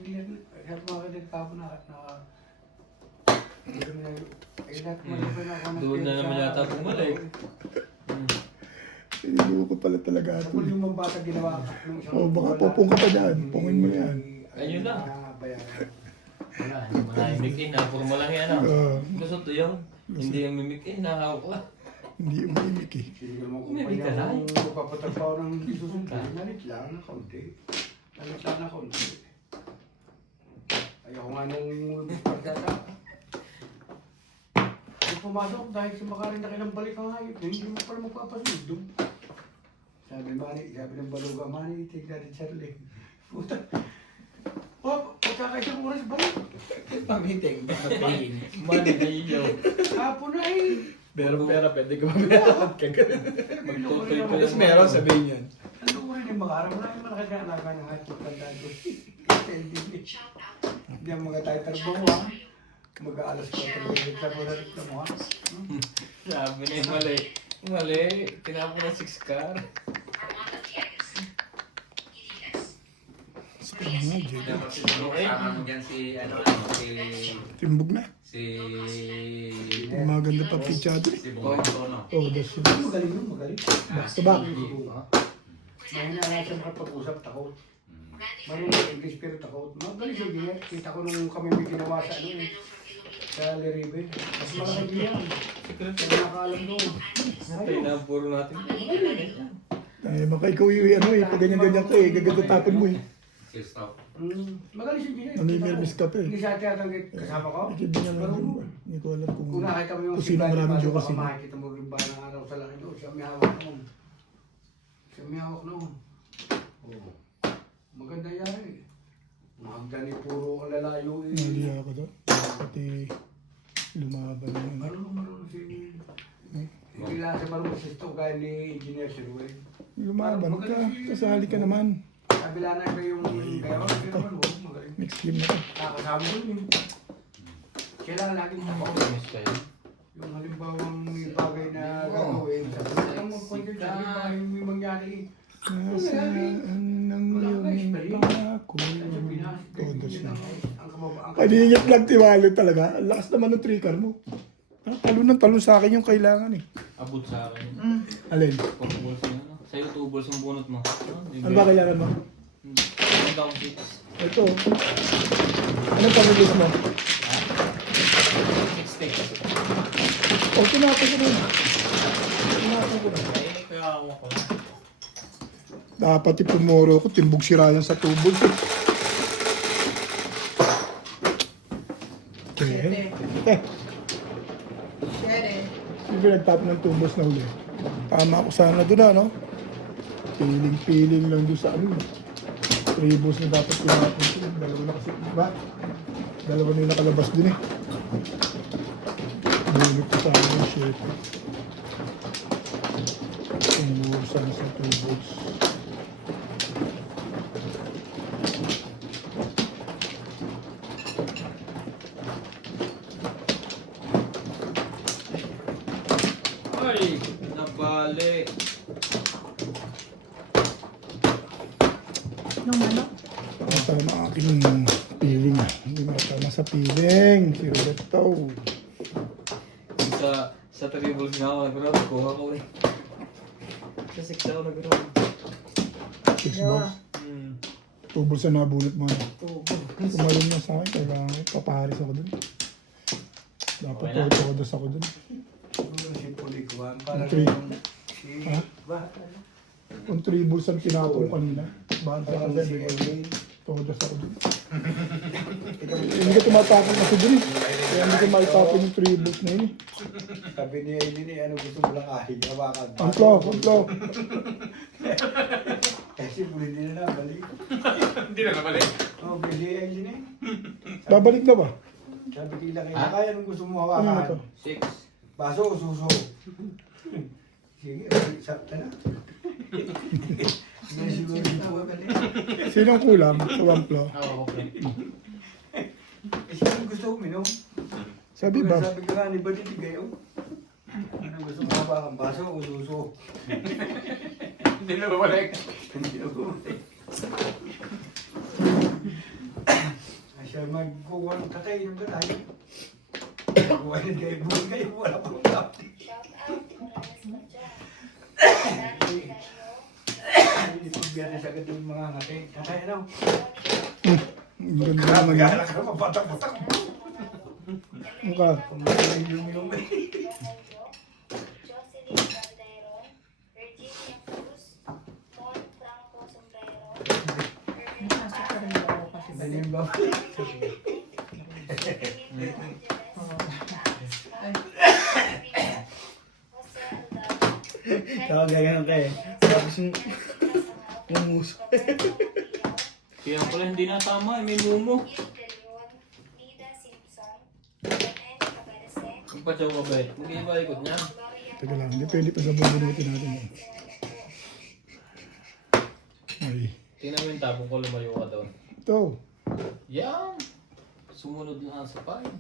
mga nagtapo na hindi kami lahat malipin ako ng Doon na piyera naman sa- yata bumalik. Iniba ko pala talaga ito. Tapos yung mga bata ginawa nung isang Oh, baka buwan popong ka pa dyan. Pungin mo yan. Ayun lang. Bayaran. Wala, hindi mo na imik na. Purma lang yan ah. Ah, Gusto to yun. Hindi yung mimik nahawak ka. hindi umimik eh. Sinigil mo kung Hindi ka kaya na. kung magpapatrabaho ng susunod. Nalit lang na konti. Nalit lang na konti. Ayaw nga nung pagkata. Kung pumasok dahil sa makarin na kailang balik ang hayop, hindi mo pala magpapasunod doon. Sabi ng baluga, Manny, take that in Charlie. Puta. Oh, pagkakaisang oras balik. Pamiting, papayin. Mani na iyo. Hapon na eh. Meron pera, pwede ko mameron ka ganun. Magtutoy pa Tapos meron, sabihin yan. Ano ko rin yung makaram? Wala yung malaki na alaga ng hatchot ng dado. Shout out. Hindi ang mga title mo ha. Mag-aalas ko talaga sa pularit na mo ha. Sabi na yung mali. Mali. Tinapo na 6 car. Armando Diegues. EDS. Sa mga Jay. Dapat siguro kasama mo dyan si, Timbog na. si Maganda pa pichado eh. si Bong Tono. Oh, that's it. Magaling yun, magaling. Basta ba? Mahina nga siya makapag-usap, takot. Marunong English pero takot. Magaling siya ganyan. Kita ko nung kami may ginawa sa ano eh. Sa Leribe. Mas malaki din yan. Pero nakaalam doon. Pinapuro natin. Eh, maka ikaw yung ano eh. Pag ganyan-ganyan ka eh. Gaganda tapon mo eh. Si Stop. Magaling siya ganyan. Ano yung Melmis ka pa eh. Hindi siya tiyatanggit kasama ko. Ikibigyan naman Pero yun. Hindi ko alam kung kung nakita mo yung kung sino maraming joke baka kasi. makikita mo rin ba ng araw sa laki doon. Siya may hawak noon. Siya may hawak noon. Oo. Maganda yan eh. Maganda ni puro lalayo eh. Hindi ako to. Pati lumaban yun. Marunong si... Hindi lang siya marunong si Sto kaya ni Engineer Sirway. Lumaban ka. Kasali ka naman. Kabila na iba yung gayon. Hindi naman oh, magaling. Next game na ka. Kakasama yun eh. Siya lang laging takot. Miss kayo. Yung halimbawang may bagay na gagawin. Sabi ko lang mag-content sa bagay may mangyari. Nasaan ng iyong pangako? Todos na. Ang kamabaan. Kaningit lang tiwalo talaga. Ang lakas naman ng trigger mo. Talon ng talon sa akin yung kailangan eh. Abot sa akin. Alin? 4 balls na ano. Sa'yo 2 balls ang bunot mo. Ano ba kailangan mo? Down 6. Ito. Ano pag-release mo? 60. Oh, tinapos ko rin. Tinapos ko rin. Ay, kaya ako. Dapat ipumuro ko, timbog sira lang sa tubog. Okay. Sige, nagtapon ng tubos na huli. Tama ko sana doon ano? Piling-piling lang doon sa ano. Tribos na dapat pinapon sila. Dalawa na kasi, diba? Dalawa na yung nakalabas din eh. Bulit ko sa akin yung shit. Tumusan sa tubos. Ay, nabalik. Nung ano? Ang tama aking piling. Hindi matama sa piling. Si Roberto. Sa tribbles nga ako nag-round. Kuha ko eh. Sa 6 ako nag-round. 6 balls. Tubos na nabunot mo. Tumalon na sa akin. Kailangan papaharis ako dun. Dapat Okay na. todo ko dos ako dun. Siguro si Pulikuan. Para Three. si... Ha? Ba? Kung 3 balls ang tinapong kanina. Bahan sa Parang si kasi. Eileen. Todos ako dun. Hindi ko tumatapon kasi dun eh. Kaya hindi ko maitapon yung 3 balls na yun eh. Sabi ni Eileen eh, ano gusto mo lang ahig? Hawakan. Amplo. Kasi hindi na balik. Hindi na nabalik. Oh, busy Eileen eh. Babalik na ba? Sabi kila kayo, Ha? kaya nung gusto mo Ano na hawakan. to? 6. Baso o suso? Sige, sakta na. Sige, siguro dito. Sinong kulam sa Wamplo? Oo, okay. Kasi kung gusto uminom. Sabi ba? Sabi ka nga ni Badit, kayo. Ano gusto mo hawakan? Baso o suso? Hindi na babalik. Hindi ako. Asya magkukuha ng tatay ng tatay. Kuha ng kayo, buhay kayo, wala pang kapti. Hindi pagbiyan sa agad yung mga ngati. Tatay, ano? Ang ganda naman yun. Kaya ka mapatak-patak. Ang ka. Kung may yung Jocelyn Calderon, Virginia Cruz, Mon Franco Sombrero, Napasok ka rin ako kasi Ano yung ba? Jose Aldado, Kagaya kayo. Tapos yung muso. Kaya pala hindi na tama. May mumo. Gil De Leon, Nida Simpson, Belen Cabarese, Yung pa ka ba eh. Mag-iba ikot niya. Gloria Teka lang, depende pa sa bubunutin natin. Eh. Ay, Tingnan mo yung tapong ko, lumayo ka doon. ito. Yan! Sumunod lang sa pine.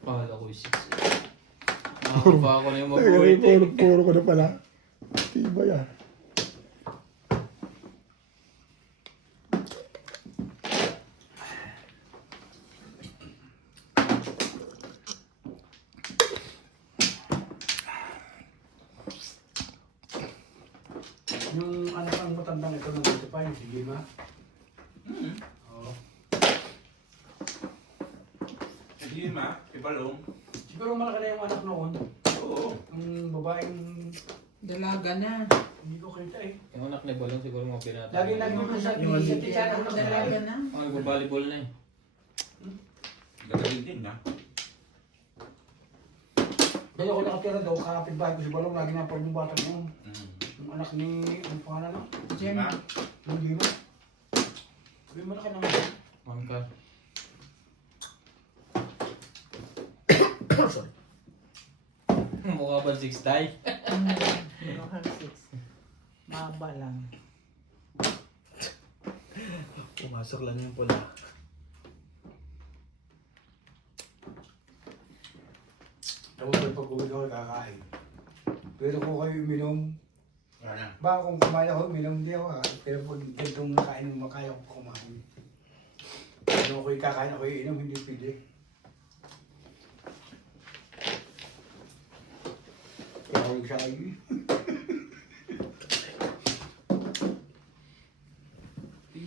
Pahala ko yung 6. Nakakaba ako na yung Teka lang, mabuhay. puro ko na pala. Tiba yan. Yung anak ang matandang ito ng gusto pa, yung si Gima. Oo. Hindi ma, ibalong. Siguro malaki na yung anak noon. Oo. Yung babaeng Dalaga na. hindi ko kita eh. Yung anak ni Balong siguro mga pinata. Lagi nandito sa teacher ako ng Dalaga na. Oh, nagbabalibol na eh. Gagawin din na. Dahil ako nakatira daw, kakapit bahay ko si Balong, lagi na yung bata niyo. Mm. Yung anak ni, ang pangalan no? Jem. Ma, Yung Gima. Sabi mo na ka naman. Mangka. Mukha ba 6 tay? Mukhang 6. Maba lang. Pumasok lang yung pula. Tapos may pag-uwi ako kakain. Pero kung kayo uminom, wala. baka kung kumain ako, uminom hindi ako ha. Pero pag ganitong nakain, makaya ko kumain. Pero kung kakain ako, inom, hindi pwede. Kaya ako nagsabi. Be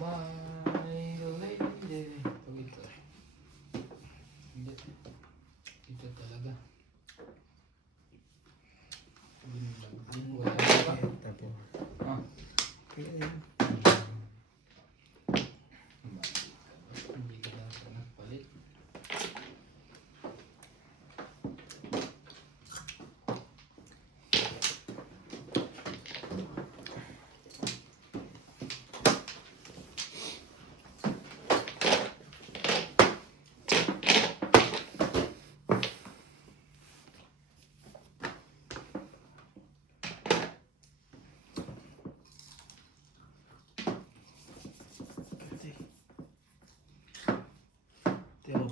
my lady. Pag ito. Hindi. Ito talaga. Wala pa. Tapos. Ah. Hindi ka na nagpalit.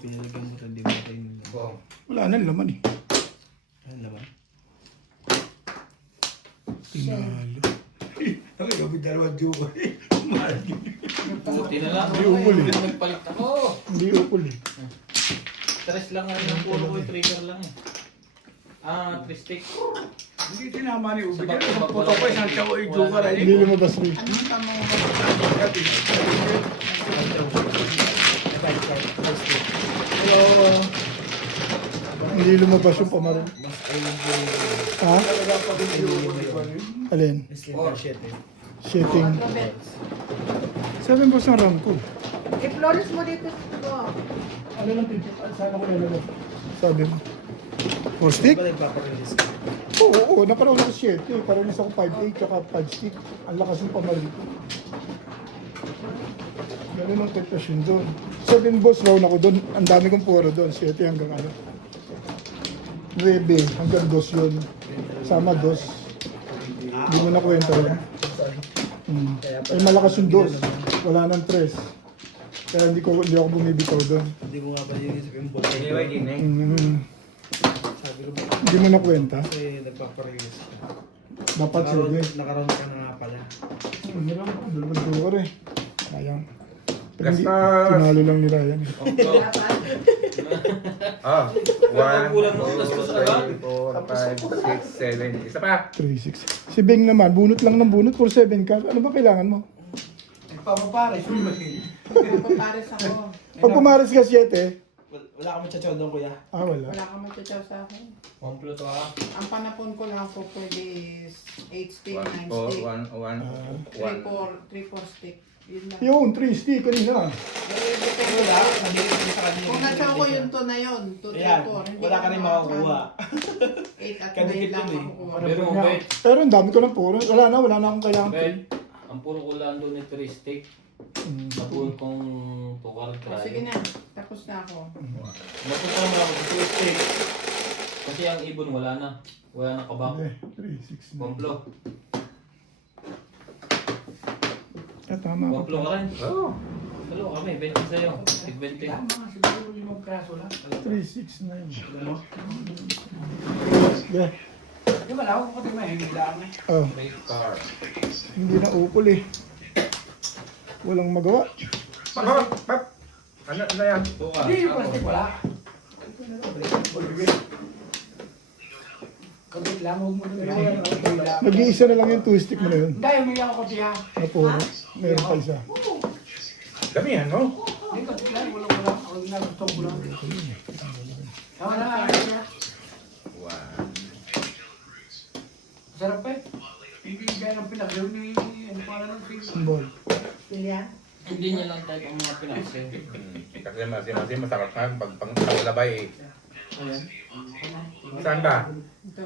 pinalagyan mo ito, hindi mo tayo nila. Oo. Wala nang laman eh. Ano naman? Pinalo. Ay, kami dalawang dugo. Mahal yun. Buti na lang. Hindi ukol eh. Nagpalit ako. Hindi ukol eh. Tres lang nga yung puro ko, trigger lang eh. Ah, 3 stick. Hindi tinama ni Ubi. Sa bakit Ang puto ko, isang tsawo ay dugo rin. Hindi lumabas rin. Anong tamo mo? Hindi lumabas yung pamarin. Ha? Alin? Setting. 7 boss ang RAM ko. I-flores mo dito. Ano lang tip? Sana ko nalala. Sabi mo. 4 stick? Oo, nakaroon ako 7. Paranas ako 5.8 tsaka 5 stick. Ang lakas ng pamarin ko. Ganun ang tentasyon doon. 7 boss round ako doon. Ang dami kong puro doon. 7 hanggang ano. 9 hanggang 2 yun. Sama 2. Hindi mo na kwenta yun. Ay malakas yung 2. Wala nang 3. Kaya hindi ako bumibitaw doon. Hindi mo nga ba yung isip yung bola? Anyway, din eh. Sabi ko ba? Hindi mo na kwenta. Kasi nagpaparehis ka. Dapat 7. Nakaroon ka na nga pala. Hindi lang ako. Dalawang dugo eh. Sayang. Pero hindi, Gastos! tinalo lang nila yan. Ah, 1, 2, Kulang ng gastos na ba? 3, 4, 5, 6, 7. Isa pa. 3-6. Si Beng naman, bunot lang ng bunot for 7 ka. Ano ba kailangan mo? Nagpapapares, yung machine. Papares ako. Pag pumares ka 7, Wala ka machachaw doon, kuya. wala. Wala kang magtsaw sa akin. Komplo to ha. Ang panapon ko lang po pwede is 8 stick, 9 1, 4, stick, 1, 3, 4 stick. Yun lang. Yung 3 stick kanina. Eh, depende. Wala, nabilis mo sa kanya. Kung natsaw ko yung 2 na yun, 2, 3, 4. Ayan, wala ka rin makukuha. 8 at 9 Kadikit lang yun eh. makukuha. Pero mo, Bet. Pero ang dami ko ng puro. Wala na akong kailangan. Bet. Ang puro ko lang doon ni 3 stick. Nabuhol kong tukar O, sige na, tapos na ako. Napunta naman ako sa 2 stick. Kasi ang ibon wala na. Wala na kabak. 3-6 na. Komplo. Tama ako. Komplo ka rin. Oo. Dalo kami, 20 sa'yo. Tig 20. Tama, siguro 5 praso lang. 3-6 na yun. Yeah. Di ba, ako kasi mahilig lang eh. Oh, 3 star. hindi na ukol eh. Walang magawa. Pap, pap. Ano yan? Hindi, yung plastic wala. Kabit lang, huwag mo na. Nag-iisa na lang yung 2 stick mo na yun. Hindi, umiyak ako tiya. Na puro. Meron pa isa. Damihan, no? Hindi, kabit lang, wala. Ako na gusto ko lang. Tama na. Wow. Sarap eh. Hindi gaya ng pinakyaw ni, ano pa na lang, Ball. Pilya? Hindi niya lang tayo ang mga pinaksin. Kasi masarap nga pag panglabay eh. Saan ba? Ito.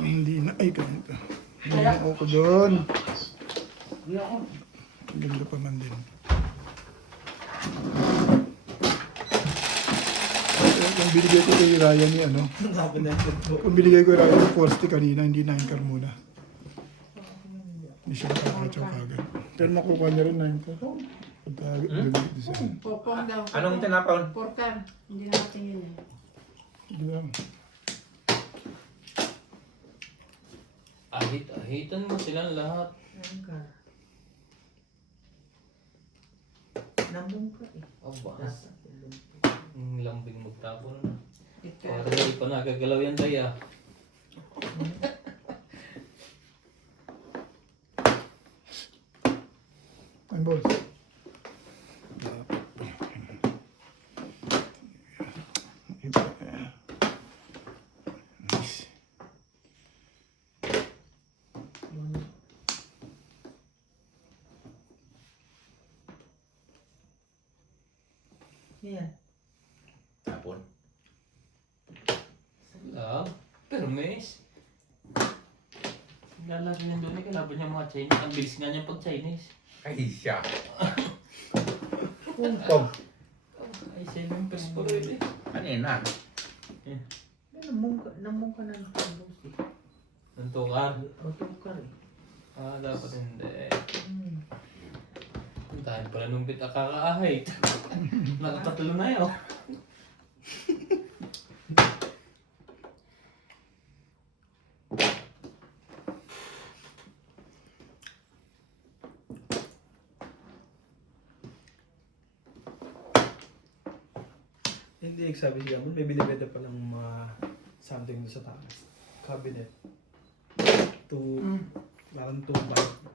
Hindi na. Ay, ganito. Hindi na ako doon. Hindi ako. Ang ganda pa man din. Kung binigay ko kay Ryan ni ano, Sabi na ito. kung binigay ko kay Ryan yung 4 stick kanina, hindi 9 car muna. Hindi siya nakakatsaw kagad. Pero nakuha niya rin 9 car. Pagka gagawin sa akin. Popong daw. Anong tinapon? Porkan. Hindi natin yun eh. Hindi lang. Ahitan mo silang lahat. Nambong ka eh. Aba. Ang lambing magtapon na. Ito. Para hindi pa nagagalaw yan, Daya. Ay, boss. Nice. Yan. Tapon. Ah, permis. Lalaki ng doon, kalaban niya mga Chinese. Ang bilis nga niya pag Chinese. Ay, siya. Pum. Ay, 7 pesos pa rin eh. Kanina. Nambong ka na nakabos eh. Ng tukar. O, tukar eh. Ah, dapat hindi. Hmm. Ang Tayo pala nung bit akakaahay. Nakatatlo na yun. Hindi sabi siya, may binibenta pa ng mga something sa taas. Cabinet. Parang 2.5.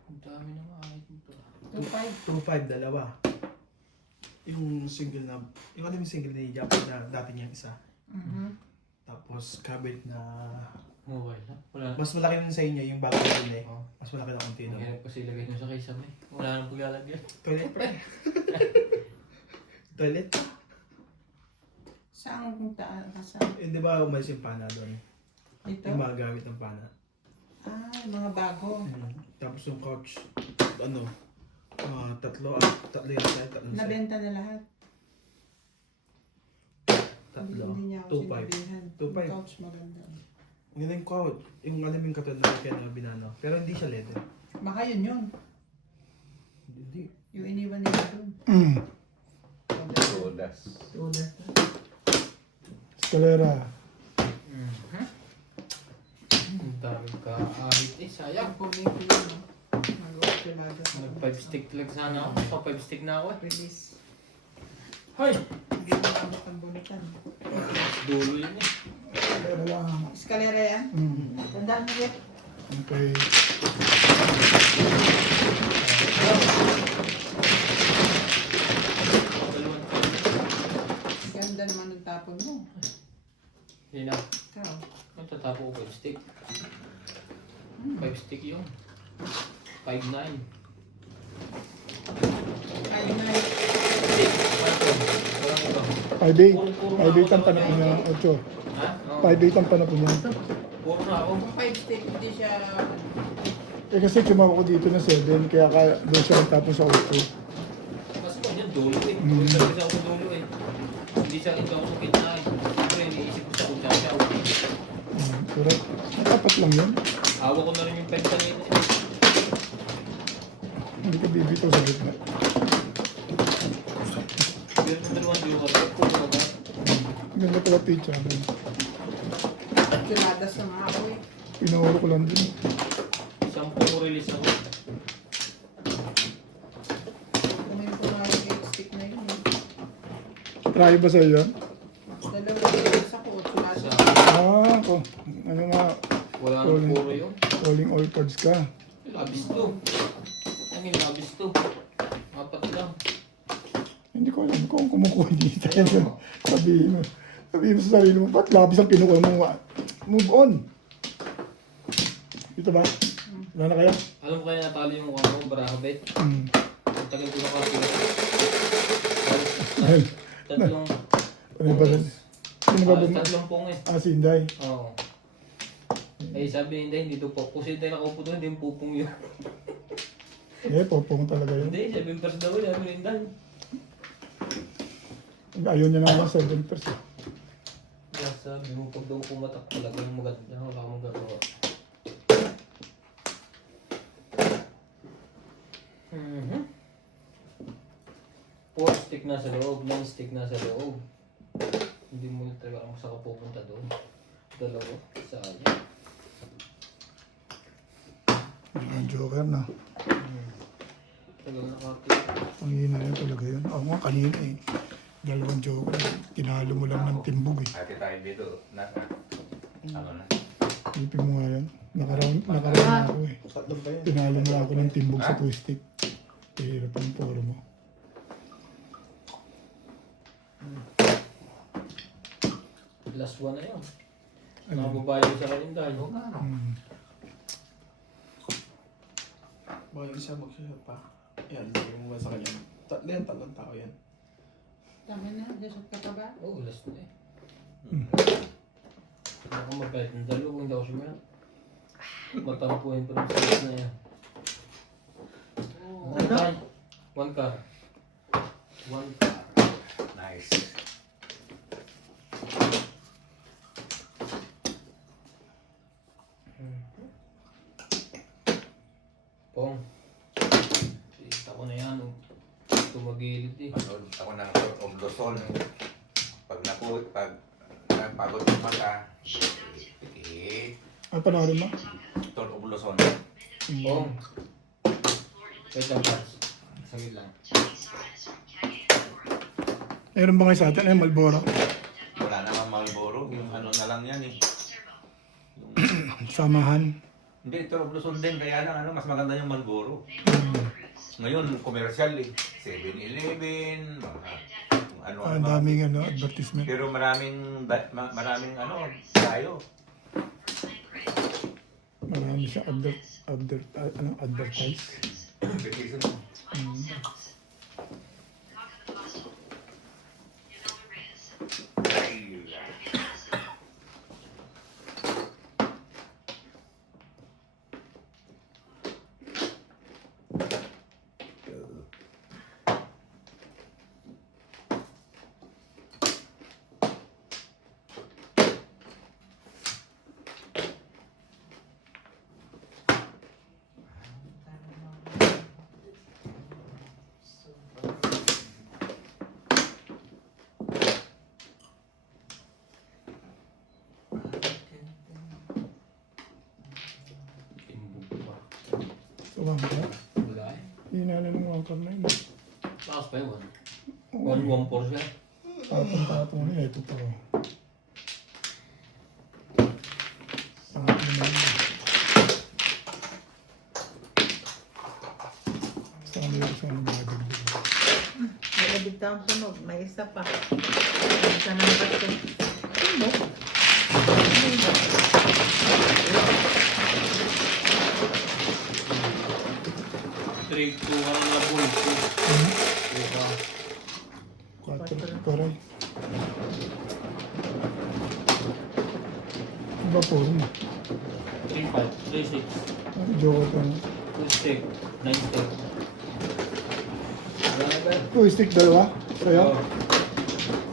Ang dami na maayos nito. 2.5, dalawa. Yung single na, yung ano yung single ni Japan na dati niyang isa. Tapos cabinet na, Mobile na. Wala. mas malaki nun sa inyo yung bago na yun eh. Oh. Mas malaki na konti Ang doon. hirap kasi ilagay nyo sa kisame. Wala nang paglalagyan. Toilet pre. Toilet? Saan kung kasa? Eh, di ba umalis yung pana doon? Ito? Yung mga gamit ng pana. Ah, mga bago. Tapos yung couch, ano, tatlo yata, tatlo Nabenta na lahat. Tatlo. Hindi niya ako 2.5. sinabihan. 2.5. Yung couch maganda. Ang ganda yung couch. Yung alam yung katulad na kaya na binano. Pero hindi siya leather. Baka yun. Hindi. Yung iniwan nila doon. Todas. Tulad. Escalera. Ang daming kaahit eh. Sayang. Ang komento yun. Mag-optionado sa Nag 5 stick lang sana ako. Pa 5 stick na ako eh. release. Hoy! Hindi mo mabot ang bunitan. Dulo yun eh. Escalera lang. Eskalera yan? Tandaan mo yan. Okay. Dalawang Ganda naman ng tapon mo. Yun na. Ikaw. Matatapo ko 5 stick. 5 stick yun. 5'9". Ay, na. Walang iba. 5'8". 5'8 ang panapon niya. 8. Ha? Oo. 5'8 ang panapon niya. Puro na ako. Kung 5 stick, hindi siya... Eh kasi sumama ko dito na 7, kaya doon siya nagtapos sa 8. Mas ko yan, dulo eh. Dulo talaga ako sa dulo eh. Hindi siya ito ako sa kitna eh. Siyempre, iniisip ko siya kung siya siya. Pero dapat lang yun. Hawa ko na rin yung 5 kanina eh. Hindi ka bibitaw sa gitna. Pero yung dalawang dulo ka, kung ba? Ganda pala picture. Tuladas na nga ako eh. Pinauro ko lang din. 10 release ako. Kung yung pumayag yung stick na yun eh. Try ba sa'yo yan? Dalawang release ako. Tuladas. Ako. Ano nga, Wala nang puro yun. calling all cards ka. Labis to. Ang labis to. Apat lang. Hindi ko alam kung kumukuha dito. Sabihin mo. Sabihin mo sa sarili mo, ba't labis ang kinukuha mo? Move on. Dito ba? Wala na kaya? Alam ko kaya natalo yung ano, Baraha Bet. Hmm. Ang tagal ko nakakita. Dahil, Tatlong ano ba? Sino ba ba? tatlong pong eh. Ah, si Inday. Oo. Eh sabi hindi to po. Kasi hindi nakaupo doon, hindi yung pupong yun. Eh, popong talaga yun. Hindi, 7 pers daw yun. Sabi Lindan. Ayaw niya naman 7%. Kaya sabi mo, pag daw pumatak talaga yung maganda, wala akong magagawa. Mhm. 4 stick na sa loob, 9 stick na sa loob. Hindi mo talaga ako saka pupunta doon. Dalawa, sayang. Ang joker na. Tagal nakakita. Ang hina yan talaga yun. Ako nga kanina eh. Dalawang joker. Tinalo mo lang ng timbog eh. Ate tayo dito. Ano na? Ipin mo nga yan. Nakaraon na ako eh. Tatlong ba yan? Tinalo mo ako ng timbog sa twistic. Hirap ang poro mo. Last one na yun. Ano? Nakababayo sa kalindahan. Baka yung isa magsasat pa. Yan, lagay mo ba sa kanya? Tatlo yan, tatlong tao yan. Tama na, desot ka pa ba? Oo, last na eh. Ako magkahit ng dalo kung hindi ako sumayat. Matampuhin pa rin sa last na yan. One car. One car. One car. Nice. Pong. Kita ko na yan. Oh. tumagilid eh. Manood ako ng Tour of Luzon. Pag napagod yung mata, Ano panoorin mo? Tour of Luzon. Oo. Wait lang, Pats. Saglit lang. Meron ba ngayon sa atin? Ay, Malboro. Wala naman Marlboro. Yung ano na lang yan eh. Samahan. Hindi, Tour of Luzon din. Kaya lang mas maganda yung Marlboro. Ngayon, commercial eh. 7-Eleven, kung Ang ano-ano. daming advertisement. Pero maraming tayo. Marami siya advertise. Competition. So, wangka. Wala eh. Hindi na ng wangka na yun. Taas pa yun. 114 siya. Tatong-tatong na ito pa. Pangat naman yun. Saan na yung isang nagdagdag? May edit ang tunog. May isa pa. May isa ng bato. Ano? Trip to ano na boy. Ito. 4. Koray. Iba po rin. 3-5, 3-6, Joke ko. 2 stick, 9 stick. Wala na ba? 2 stick, dalawa. Sa'yo? Oo.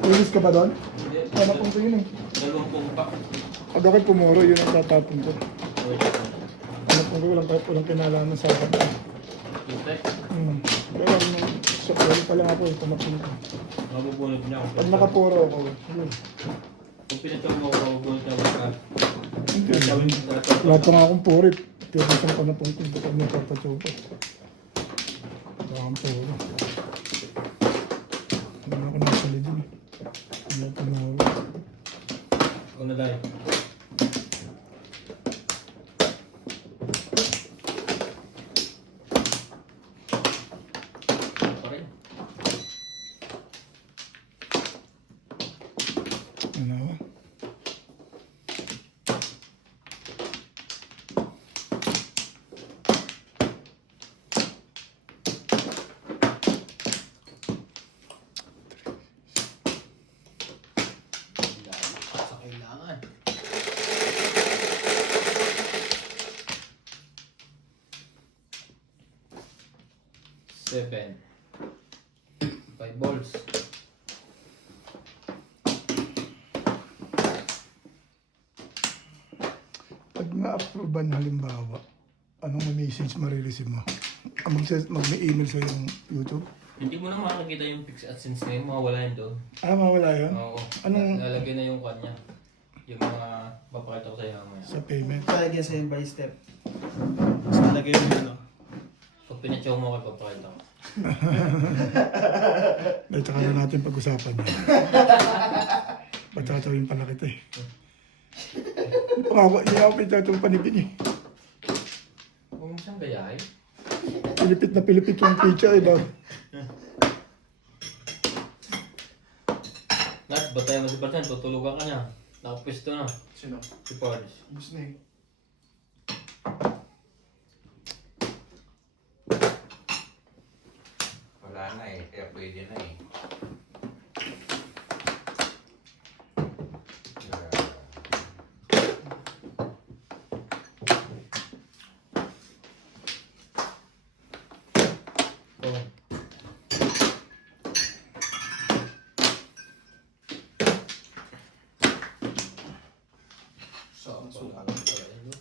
Ilis ka ba doon? Hindi. Hanap ko yun eh. 20 pack. Pag ako'y pumuro, yun ang tatapon ko. Wait. Hanap ko walang kinalaman sa akin. Stick. Pero sa kaya pa lang ako eh, tumakbo ko. Mabubunod niya ako. Pag nakapuro ako, yun. Kung pinatawag mo ako, mabubunod niya ako. Hindi. Wala pa nga akong purit. Tiyatang ko na po ito. Pag may papachopa. Wala akong puro. Wala ako nakasali din eh. Wala pa na ako. Ako na dahil. Pa rin. Ano ako? Sa kailangan. Seven. 5 balls. Pag na-approve halimbawa, anong message marireceive mo? Mag-email sa yung YouTube? Hindi mo na makakita yung fixed AdSense ngayon, mawawala yun doon. Mawala yun? Oo. Anong- Lalagay na yung kanya. Yung mga papakita ko sa iyo mamaya. Sa payment? Palagyan sa yung by step. Tapos nalagay yung ano. Pag pinatsaw mo ako, papakita ko. Dahil tsaka na natin pag-usapan yan. Patatawin pala kita eh. Hindi ako pinatawin panigin eh. Huwag mo siyang gayahin. Pilipit na pilipit yung pizza eh. Nat, batayan mo si Bartan, tutulugan ka niya. Nakapisto na. Sino? Si Paris. Gusto na eh. Wala na eh. Kaya pwede na eh. Oh. So, Sulat pala yun, no?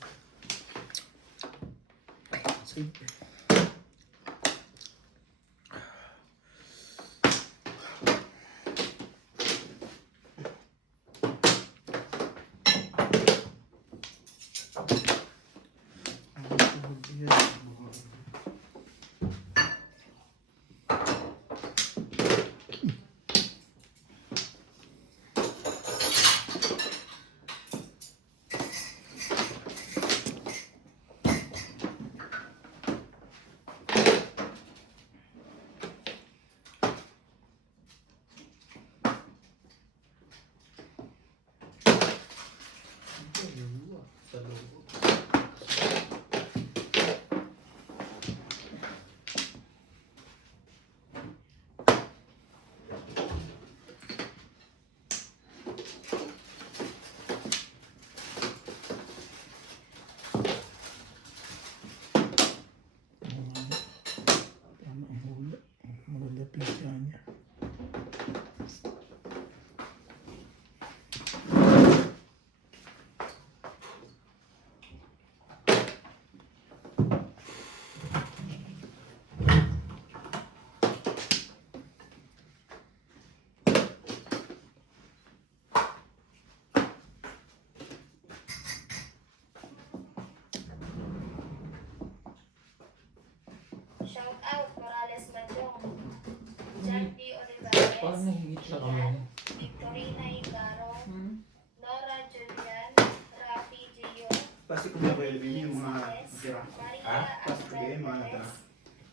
Parang nahihigit sa kami. Victorina Igaro, Nora Julian, Rafi Gio, Plastic ko na ba yung mga tira? Maria Plastic ko yung mga natira. Andres,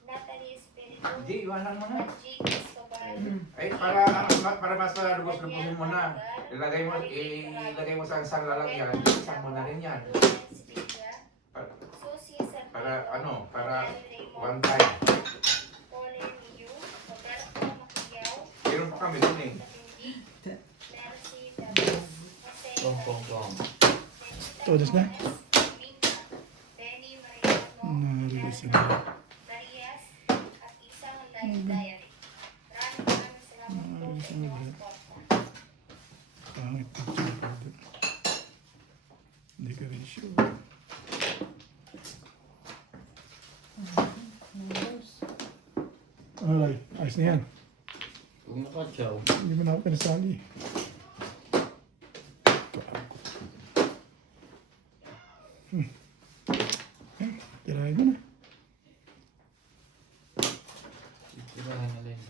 Natalie Espiritu, Hindi, iwanan mo na. G. Escobar, Ay, para mas malubos na pusin mo na. Ilagay mo sa isang lalagyan, isang mo na rin yan. Lawrence Villa, Para, Susie Santiago, para Raymond, one time. Pauline Yu, Roberto Maciao, Meron pa kami dun eh. Matindi, Mercy Davis, Jose Pong, pong, pong. Todos na? Minka, Benny Mariano, Na-release yun. Marias, at isang live diary. Maraming salamat po sa inyong suporta. Pangit picture ko dun. Hindi ka rin sure. Alright, ayos na yan. Huwag nakatsaw. Hindi mo na ako pinasali. Tirahin mo na. Tirahin na lang.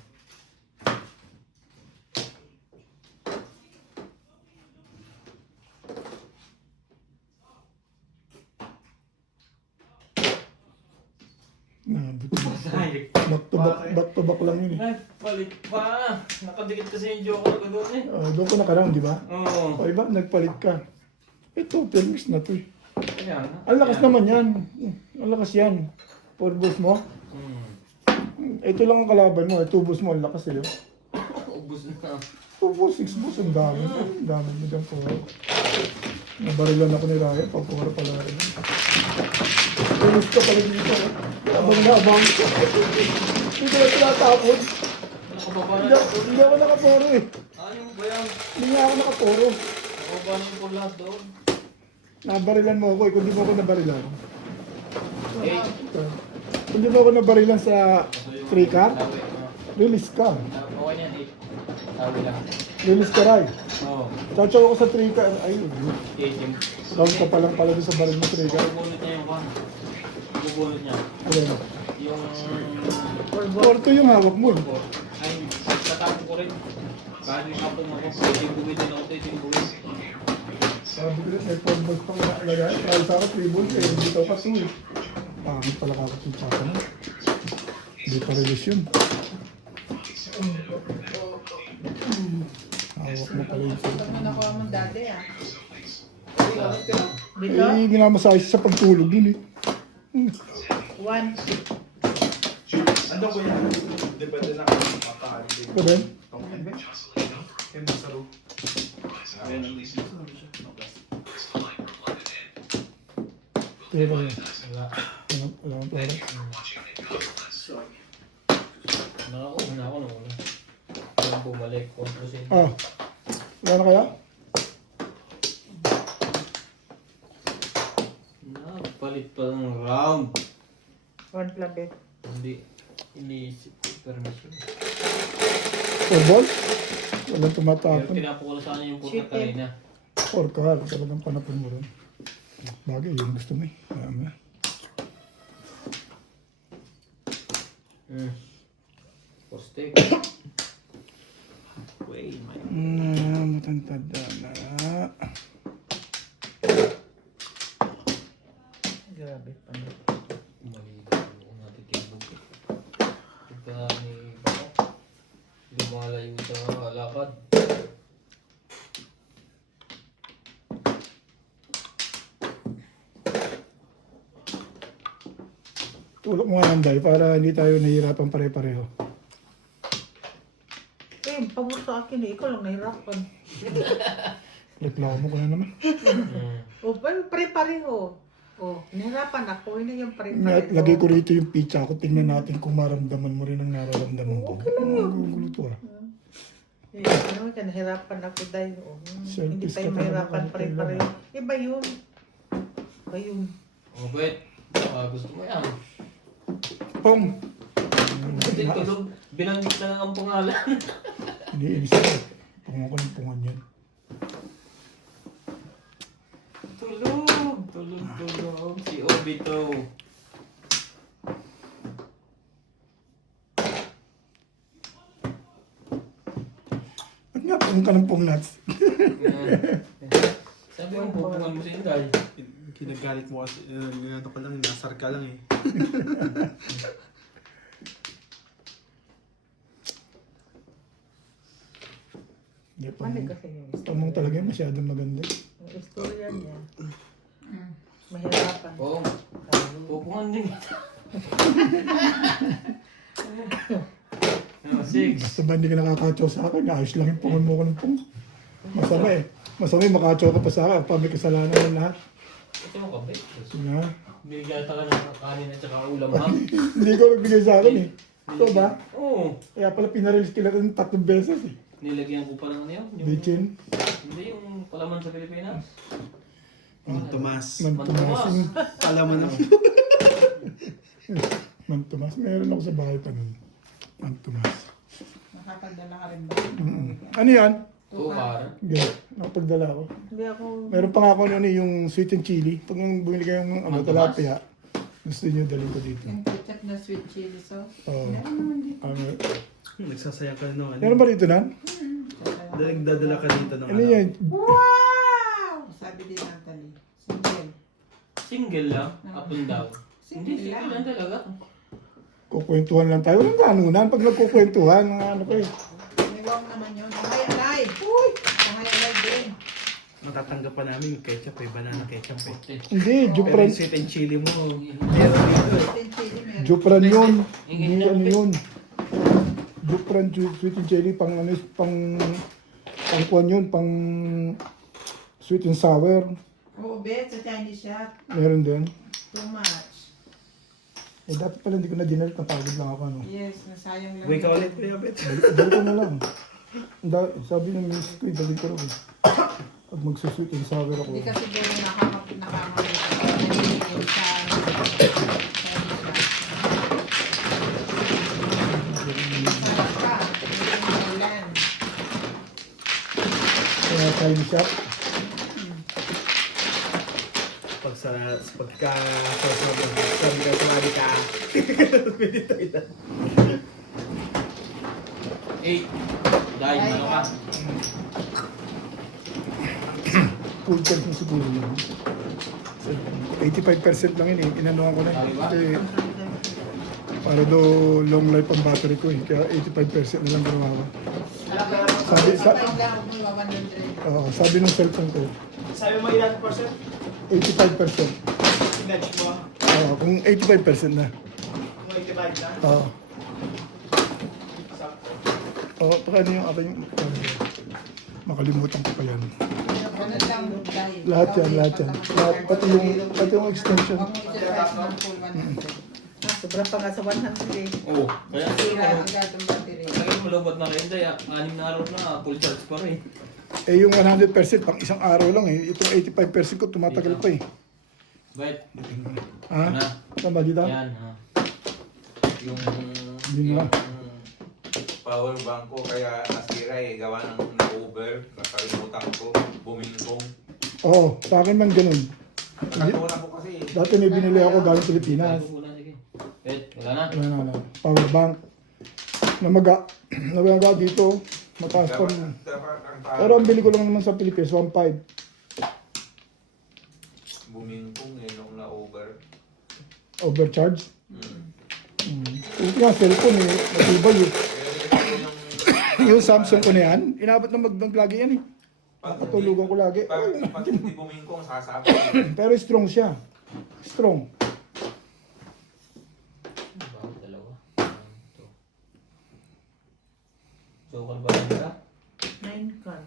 Nabot na. Sayang. Back to back lang yun eh. Nagpalit pa. Nakadikit kasi yung joker ko doon eh. Doon ko nakaraan, di ba? Oo. O iba, nagpalit ka. Ito, permis na to eh. Kaya na. Ang lakas naman yan. Ang lakas yan. Four mo. Ito lang ang kalaban mo. Two balls mo, ang lakas eh. Ubus na. 2 balls, 6 balls, ang dami. Ang dami mo dyan po. Nabarilan ako ni Raya, pagpura pala rin. Tulos ka pala dito. Abang na abang. Hindi ko na tinatapon. Nakababa na. Hindi ako nakapuro eh. Ano ba yan? Hindi nga ako nakapuro. Nakababa na yung lahat doon. Nabarilan mo ako eh, kung di mo ako nabarilan. Eh. Kung di mo ako nabarilan sa 3 car, Tawi. release ka. Okay yan eh. Tawi lang. Release ka rin. Oo. Chow ako sa 3 car. Ayun. Team. Round ka pa lang pala doon sa baril mo 3 car. Bubunot niya yung kwan. Bubunot niya. Ayun. Yung... Porto yung hawak mo. eh. Ay, tatapon ko rin. Kahit yung kapon ako, pwede yung buwid din ako, pwede yung buwid. Sabi ko rin, may 4 balls pang nakalagay. Kaya sa akin 3 balls eh. Hindi ka pa 2 eh. Pangit pala kakot yung tsaka na. Hindi pa release yun. Hawak mo pala yung Ito mo nakuha mo dati ah. Eh, minamasahe siya sa pagtulog dun eh. 1. Ano ko yan? Depende na kung mapakali. Ito din. Kaya masaro. Ayan ang list. Ito ba yun? Wala. Wala kang pera. Nakakuha na ako nung una. Yung bumalik, kontrasin. Ah. Wala na kaya? Nagpalit pa ng round. 1 plabet. Hindi. Iniisip ko permission. 4 balls? Walang Pero tumatapon. tinapo ko lang sana yung puta Chicken. kanina. 4 car. Talagang panapon mo rin. Bagay, yun gusto mo eh. Alam mo. For steak. Wait, my... Matantad na. Grabe pa na. Maligo ko natin kibog. Pagka ni Bako, lumalayo sa lakad. Tulok mo nga ng day para hindi tayo nahihirapan pare-pareho. Eh, pabor sa akin eh. Ikaw lang nahirapan. Reklamo ko na naman. O, pare-pareho. O, nahirapan ako. Yun na yung pare-pareho. Lagay ko rito yung pizza ko. Tingnan natin kung maramdaman mo rin ang nararamdaman ko. Okay lang yun. Gulo to ah. Eh, ano ka, nahirapan ako dahil. O, hindi Service tayo ka pa mahirapan naman, pare-pareho. Iba yun. Iba yun. Oh, bet. Gusto mo yan. Pong! Hindi tulog. Binanggit na lang ang pangalan. Hindi, ibig sabihin. Pungan ko ng pungan yan. Tulog. Tulog. Si Obito. Yung kalampong nuts. Sabi mo, pupungan mo si Inday. Kinagalit mo kasi, ginato ka lang, nasar ka lang eh. Hindi pa. Mali kasi yung Tamang talaga yun, masyadong maganda. Yung istorya niya. Mahirapan. Oo, pupungan din. Six. Basta ba hindi ka nakakatsaw sa akin, ayos lang yung pungon mo ko ng pungon. Masama eh. Masama yung makatsaw ka pa sa akin, pa may kasalanan ng lahat. Ito mo kape. Nga. Bigyan ka ng kanin at saka ulam ha. Hindi ko nagbigay sa akin eh. Ito ba? Oo. Kaya pala pinarelease kita ng 3 beses eh. Nilagyan ko pa ng ano yun. Bitchin. Hindi yung palaman sa Pilipinas. Mang Tomas. Mantumas. Alaman na. Mantumas. Meron ako sa bahay pa nun. Mantumas. Nakapagdala ka rin ba? Ano yan? Tukar. Hindi. Nakapagdala ako. Hindi ako... Meron pa nga ako ano yung sweet and chili. Pag nang bumili kayo ng ano, Mantumas? talapia, gusto nyo dalhin ko dito. Yung ketchup na sweet chili sauce. Oo. Meron naman dito. Nagsasayang ka na ano. Meron ba dito nan? Daling dadala ka dito ng Ano yan? Wow! Sabi din Natalie. Single. Single lang. Up and down. Hindi, Single single lang lang. talaga. Kukwentuhan lang tayo. Walang kanunan. Pag nagkukwentuhan, mga ano ko eh. May wow naman yun. Tangay alay! Uy! Tangay alay din. Matatanggap pa namin yung ketchup eh. Banana ketchup eh. Hindi, Pero Jupran. yung sweet and chili mo, meron dito eh. Sweet and chili meron. Jupran yun. Ingin Hindi na- ano yun. Jupran, sweet and chili, pang ano, pang kuwan yun, pang sweet and sour. Oo, bet. Sa Chinese shop. Meron din. Too much. Eh, dapat pala hindi ko na dinner, napagod lang ako, ano. Yes, nasayang lang. Uwi ka ulit, Kuya Bet. Dali ko na lang. Sabi ng miss ko, dali ko rin. Pag magsusweet and sour ako. Hindi kasi siguro nakamali ka. Nahihigil sa Chinese shop. Masarap ka. Hindi mo ulan. Kaya Chinese shop. Pagka sabi ka sumali ka. Pinito ito. 8. Dahil ano ka? Full tank na siguro yun. 85% lang yun eh. Inanuhan ko na eh. Kasi para do long life ang battery ko eh. Kaya 85% na lang ginawa ko. Sabi ng cellphone ko, Sabi mo ilan percent? 85%. Sinedge mo? Kung 85% na. Kung 85 na? Oo. Sakto. Paano yung aking... makalimutan ko pa yan. Ganun lang, dahil. Lahat yan. Pati yung extension. Huwag mo i-charge ng full 100. Sobra pa nga sa 100 eh. Oo. Kaya Sira agad ang battery. Kaya malawbat na kayo, Inday. 6 na araw na, full charge pa rin. Eh yung 100% pang isang araw lang eh. Itong 85% ko tumatagal pa eh. Wait. Ha? Na. Tama dito? Yan ha. Yung, Hindi na. yung power bank ko kaya nasira eh. Gawa ng na-over. Nakalimutan ko. Bumingkong. Oo, sa akin man ganun. Nakalimutan ko kasi. Dati may binili ako galing Pilipinas. Sige. Wait, wala na. Ano, power bank. Namaga dito. Mataas pa. Dapat ang Pero ang bili ko lang naman sa Pilipinas, 1.5. bumingkong eh nung na-over. Overcharge. Hmm. Ito nga, cellphone eh. Matibay eh. Kaya yung Yung Samsung ko na yan, inabot na lagi yan eh. Natulugan ko lagi. Pag hindi bumingkong, sasabit. Pero strong siya. Strong. Bakit dalawa? Sukal ba nila? 9 car.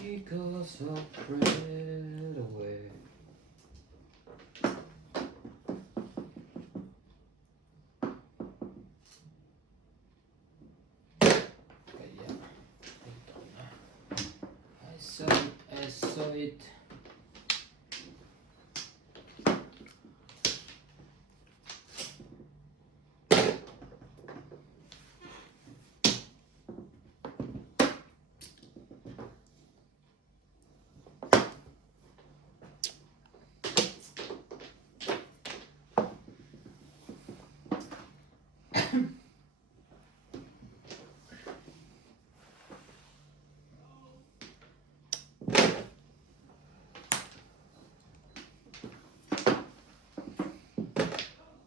Because I prayed away. So it...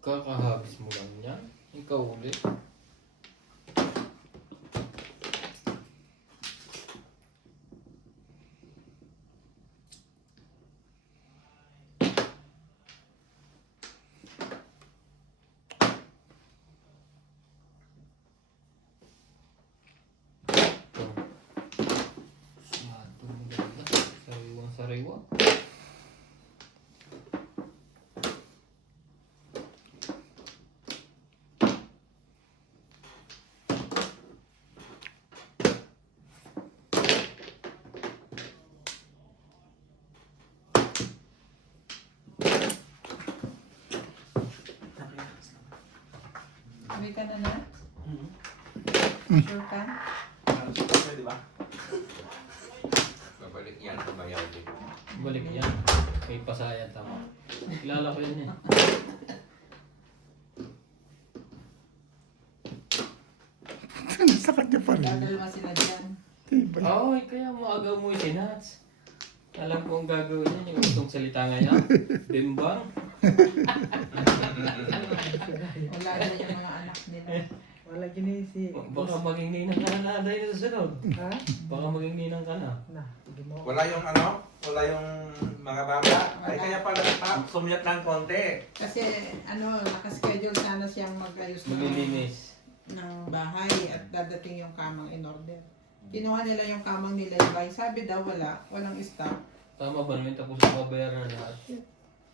Kakahagis mo lang yan. Ikaw ulit. Masyadong maganda. Sariwang sariwa. Sabi ka na na? Sure ka? Di ba? Babalik yan sa bayaw din. Balik yan. May pasayan tama. Kilala ko yun eh. Sa kanya pa rin. Dadalwa sila dyan. Tibay. Ay, kaya maaga mo isinats. Alam ko ang gagawin niya, yung itong salita ngayon. Bimbang. Wala na yung mga anak nila. Wala ginisi. Baka maging ninang ka na naday na susunod. Ha? Baka maging ninang ka na. Na, sige mo. Wala yung ano? Wala yung mga bata. Ay kaya pala sumiyat ng konti. Kasi ano, nakaschedule sana siyang mag-ayos Maglilinis. ng bahay at dadating yung kamang in order. Kinuha nila yung kamang nilay-bay. Sabi daw walang stock. Tama ba naman tapos sa babayaran na lahat?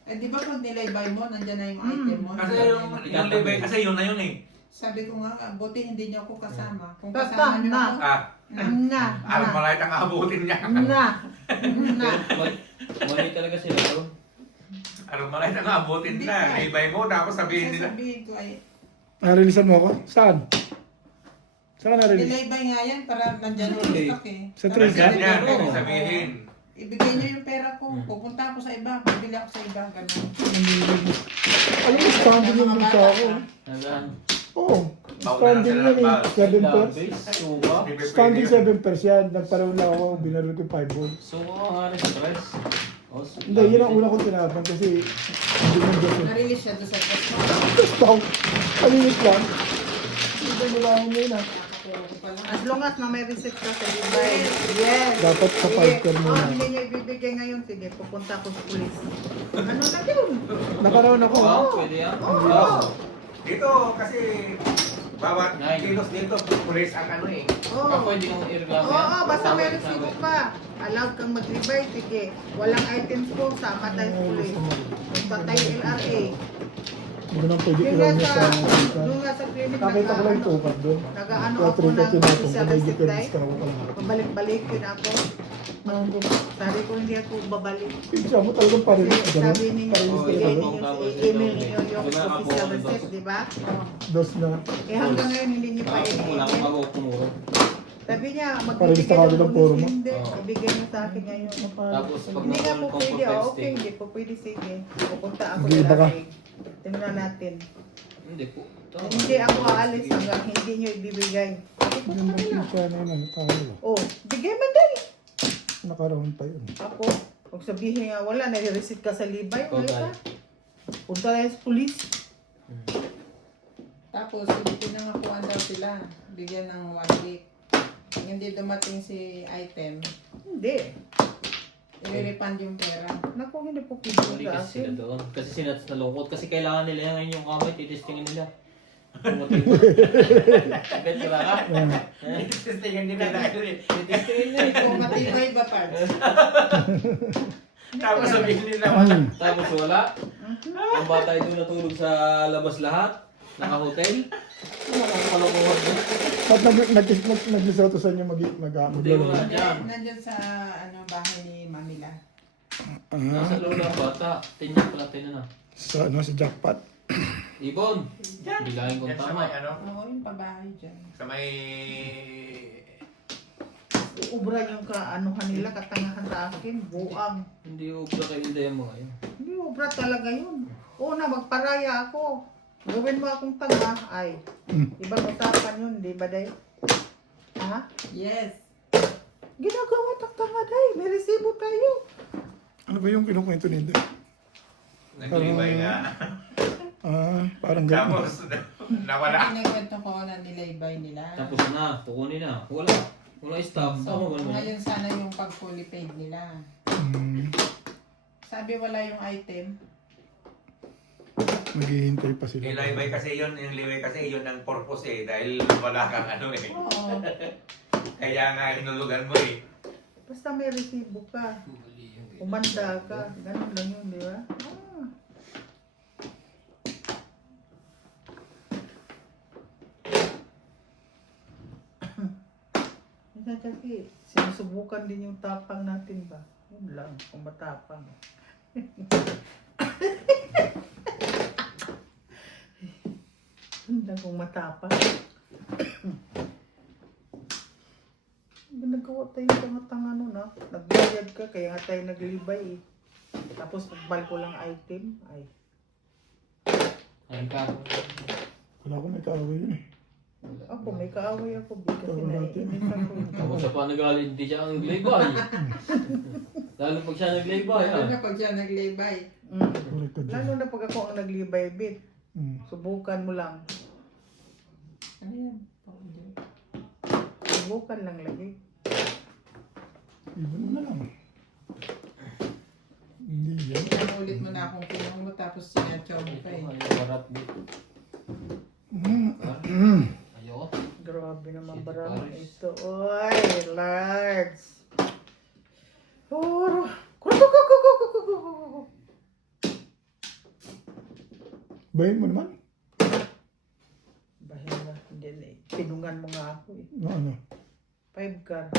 Eh di ba pag nilay-bay mo, nandyan na yung item mo. Kasi nandyan yung na libay, kasi yun na yun eh. Sabi ko nga, buti hindi niyo ako kasama. Kung Basta, kasama niyo na. ako, Na. Alam mo lang ang abutin niya. Na. Na. Mali talaga sila doon. Alam mo lang ang abutin na. Libay mo, tapos sabihin nila. sasabihin ko ay, Nareleasean mo ako? Saan? Saan ka na-release? nilay-bay nga yan para nandyan yung Hindi. stock eh. Sa Tapos Trace. Ganyan yan, sabi ko, ibig sabihin. ibigay niyo yung pera ko. Pupunta ako sa iba, bibili ako sa iba. Ganun. Alam mo, standing yung mukha ko. Hanggang Oo. Paunahan Standing sila yan ng eh. bag. 7 pairs. labis, suwa. Standing 7 pairs yan. Nagpareho lang ako. Binaril ko yung 5 balls. Suwa nga rin sa press. Hindi, yun ang una kong tinapan kasi hindi mo dyan. Narelease siya doon sa press mo. Stop. Kalinis lang. Hindi mo lang ako ngayon ah. Nakakapuro ko pa lang. As long as na may receipt ka sa libay. Yes. Dapat sa Sige. 5 pair Oh, muna. hindi niyo ibibigay ngayon. Sige, pupunta ako sa police. Ano na yun? Nakaroon ako. Wow, pwede yan. Oo. Dito kasi bawat Nine. kilos dito, pulis ang ano eh. Oo. Ah, pwede kang i-reklamo yan. Oo, basta may Tawag, resibo tawag. pa. Allowed kang maglibay. Sige. Walang items ko. Sama tayo sa police. Punta tayo LRA. Hindi ko na pwede Yung ilaw niya nga sa sa, doon nga sa clinic, Nakita ko lang yung tupat doon. nag-ano Kaya ako trika ng tinatong official kung may receipt depends dahil. ka na ako lang. Pabalik-balik yun ako. Sabi ko hindi ako babalik. Siya mo talagang Kasi parilis ka sabi ninyo, Oo, bigay yun. ninyo, i-email ninyo yung Wala ka po, official dos. receipt, di ba? Dos na. Eh hanggang ngayon hindi niyo pa Wala akong i-email. bago kumuro. Sabi niya, Parehas magbibigay na kagad ng ang puro bonus, mo. hindi. Oo. Ibigay niyo sa akin ngayon. Tapos pag Hindi nga po nakuha pwede, ng okay, testing. hindi po pwede, sige. Pupunta ako Hindi, sa baka. LRA. Tingnan natin. Hindi po. Tama. Hindi ako aalis hanggang hindi niyo ibibigay. Hindi mo siya na yun. Ano tayo? Oh, bigay man dali. Nakaroon pa yun. Ako, kung sabihin nga wala, nare-receipt ka sa libay, Ikaw, wala ka. Punta tayo sa police. Tapos, pinangakuan daw sila. Bigyan ng 1 week. Pag hindi dumating si item, Hindi. i-refund yung pera. Naku, hindi po Mali pwede sa kasi sila akin. doon. Kasi sinats na lungkot. Kasi kailangan nila yan yung kamay. Titestingin nila. Tumating. Bet ka ba ka? Testingan nila dahil eh. Titestingin nila. Kung matibay ba, parts? Tapos sabihin nila, Tapos wala. Ang bata ay doon natulog sa labas lahat. Naka-hotel. Ano kalokohan doon? Ba't nag-isauto sa inyo maglaro? Wala dyan. Nandyan sa bahay ni Mamila. Nasa loob ng bata. Tinyak pala na. Sa jackpot. Ibon. Bilangin kong Yan sa tama. may ano? Oo, yung pabahay dyan. Sa may... Ubra yung kaanuhan nila, katangahan sa akin, buang. Hindi ubra kayo yung mga yun. Hindi, ubra talaga yun. Una, magparaya ako. Gawin mo akong tanga, ay. Ibang usapan yun, di ba, Day? Ha? Yes. Ginagawa tanga, Day. May resibo tayo. Ano ba yung kinukwento nila? Naglibay nga. Parang gano'n. Tapos, nawala. Pinagkwento ko na nilaybay nila. Tapos na. Kukunin na. Wala. Wala stop. So, Tama ba ngayon sana yung pag-fully paid nila. Sabi wala yung item. Maghihintay pa sila. Yung libay kasi yun, ang purpose eh. Dahil wala kang ano eh. Oo. Kaya nga hinulugan mo eh. Basta may resibo ka. Umanda ka. Ganun lang yun, di ba? Minsan kasi, sinusubukan din yung tapang natin ba? Yun lang, kung matapang. Yun lang kung matapang. Ginagawa tayo tanga-tanga nun ha. Nagbayad ka, kaya nga tayo naglibay eh. Tapos pagbal ko lang item, ay. Ayun ka. Wala ko may kaaway yun eh. Ako, may kaaway ako. Kasi Ikaw natin. naiinis ako. Tapos sa panagalit, hindi siya ang glaybay. Lalo pag siya naglaybay. Lalo na pag siya naglibay. Correct ka dyan. Lalo na pag ako ang naglibay, bit. Mm. Subukan mo lang. Ano yan? Subukan lang lagi. Iba mo na lang. Hindi yan. Ulit mo na akong pinang mo tapos sinatsaw mo pa eh. Harap dito. Ayo. Grabe naman City barang Paris. ito. Oy, large. Puro. Bayan mo naman. Bahira. Hindi na eh. Pinungan mo nga ako eh. No, ano? 5 car.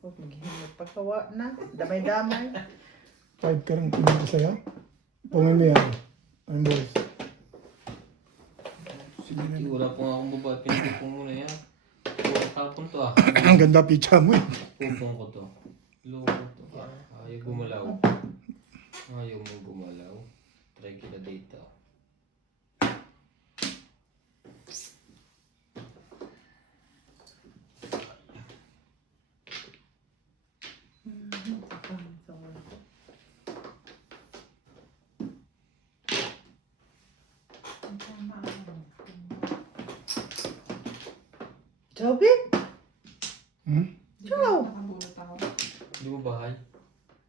Huwag maghihingi. Pagkawa na. Damay-damay. 5 ka rin pinag ko sa'yo. Pungin mo yan. Ayun boys. Sige na. Wala po nga akong babae. Pinipong mo na yan. Kapon to ah. Ang ganda pizza mo eh. Pupong ko to. Loko to. Ayaw gumalaw. Ayaw mo gumalaw. Try kita dito. Jobit? Hmm? Ciao! Nakabulot ako. Di ba bahay?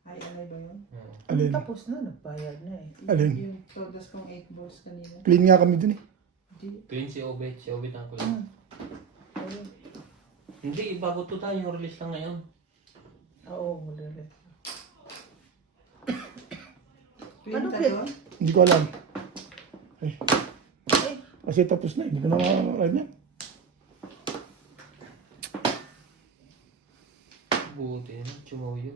Ay, ano ba yun? Oo. Alin? Tapos na, nagbayad na eh. Alin? Yung todas kong 8 balls kanina. Clean nga kami dun eh. Clean si Obe. Si Obe tangkol. Ayun. Hindi, bago to tayo. Yung release lang ngayon. Oo, madali. Ano Ano ba ba? Hindi ko alam. Ay. Ay. Kasi tapos na. Hindi ko na makakaroon yan. Buti na. Chumoyo.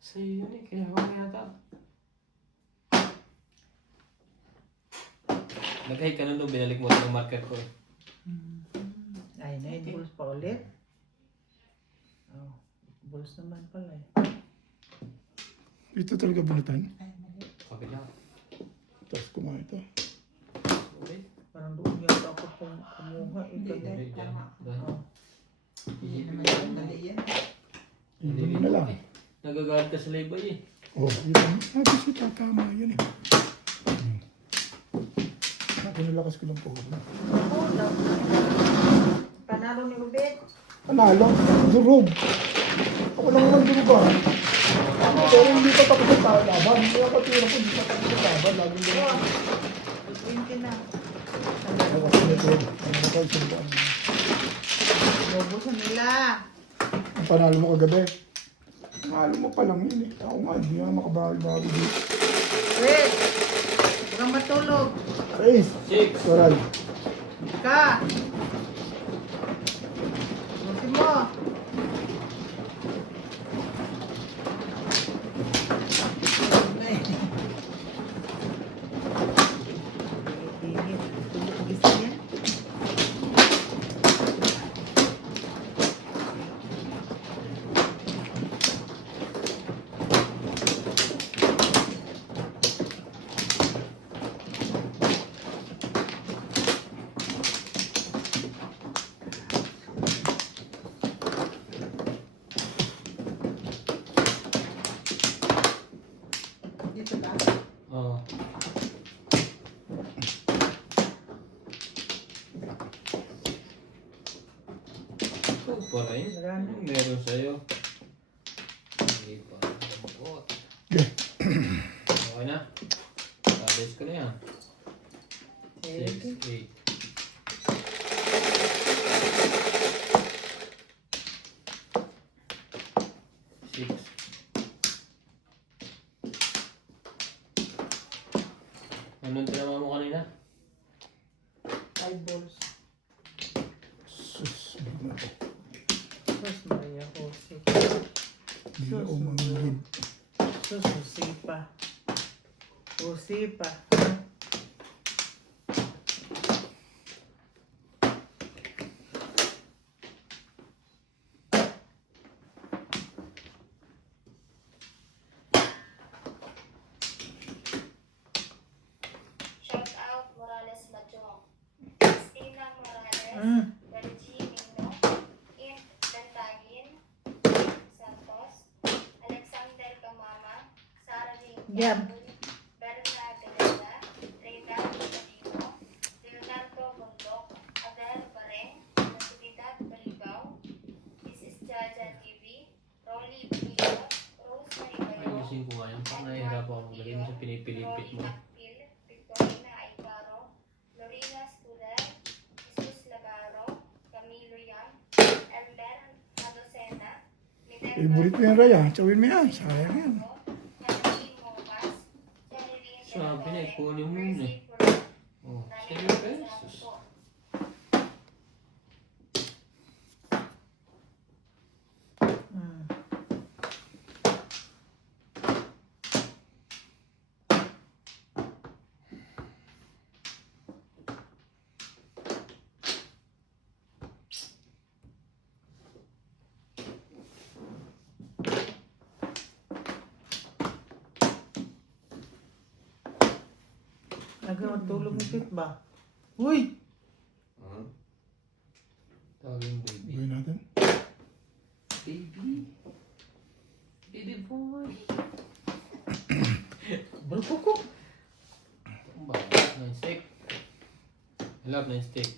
Sa'yo yun eh. Kaya ako yata. Nag-hike ka na doon. Binalik mo ng marker ko eh. Ay, 9 balls pa ulit. Oh, balls naman pala eh. Ito talaga bunutan. Ay, mali. Kabila. Tapos kumain ito. Obe. Parang doon yata ako kumuha. Hindi, Ito. dahil Dyan. tama. Dahil. Oh. Hindi naman yan, mali yan. Iba mo na lang. Nagagalit ka sa laybay eh. Oh, iba mo. Kasi tatama yan eh. Pinalakas ko lang po. Oo, lang. Panalo ni Ubet. Panalo? Durog. Ako lang naman durog ah. Pero hindi pa tapos ang laban. Hindi ako tira ko, hindi pa tapos ang laban. Laging durog. 20 na. Ako kasi nito. Ano na tayo sa Lobusan nila. Ang panalo mo kagabi. Panalo mo pa lang yun eh. Ako nga, hindi nga makabawi-bawi dito. Wait! Huwag kang matulog. Ace! Six. Waral. Ka! Busin mo! Gising yan. Dito ba? Oo. Ito pala yun. Marami. Anong meron sa'yo? Hindi pa. Damot. Okay. Okay na. Tabes ko na yan. 6, 8. Six. Anong tinawa mo kanina? 5 balls. Sus. Sus, Maria Jose. Hindi na umangin. Sus, Josepa. Josepa. Shout out Morales Machong. Christina Morales. Reggie Mino. Int Bentagin. Santos. Alexander Camama. Sarah Jane. Yep. Berna Galera. Reyna Cadino. Leonardo Bundok. Adel Bareng. Natividad Baligaw. This is Jaja TV. Rolly Benito. Rose Maribayo. Ayusin ko nga yan. Parang nahihirap ako maglagay mo sa pinipilipit mo. Macpil, Victorina Aibaro, Lorena Scuder, Jesus Labaro, Camilo Yam, Elmer Madocena, Favorite mo yan, Raya. Chawin mo yan. Sayang yan. Sabi na, ikunin mo yun eh. Oh, 7 pesos. Nagtulog ni Pit ba? Uy! Tawagin baby. Gawin natin. Baby. Baby boy. Bruko ko. Ang ba? 9 stick. I love 9 stick.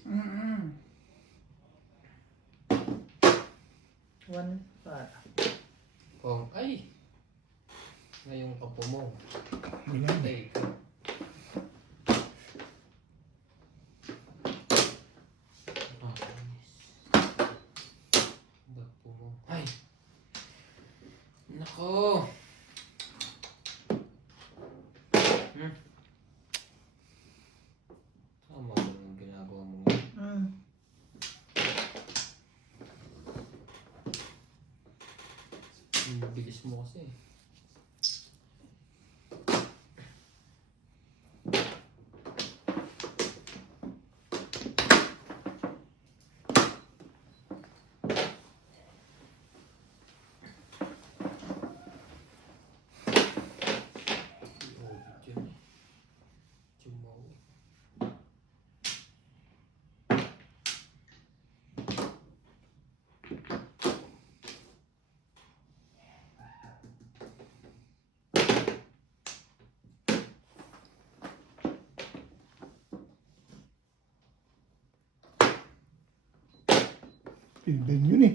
One para. Oh, ay! Ngayong kapo mo. Wala. Ay, Gapo mo. Ay! Nako! Tama ba yung ginagawa mo ngayon? Ang bilis mo kasi. Even yun eh.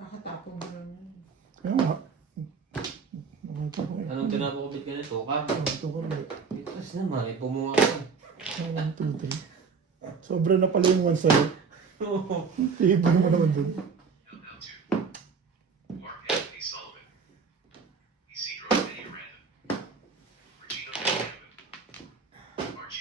Kakatapong mo lang yan. Kaya nga. Nakita ko eh. Anong tinapakabit ka nito? Ka? Ito ko rin. Itas naman, ipumunga ka. 1, 2, 3. Sobra na pala yung one side. Table mo naman dun. Mark Anthony Sullivan, Isidro Peña Random, Regina Fernando, Archie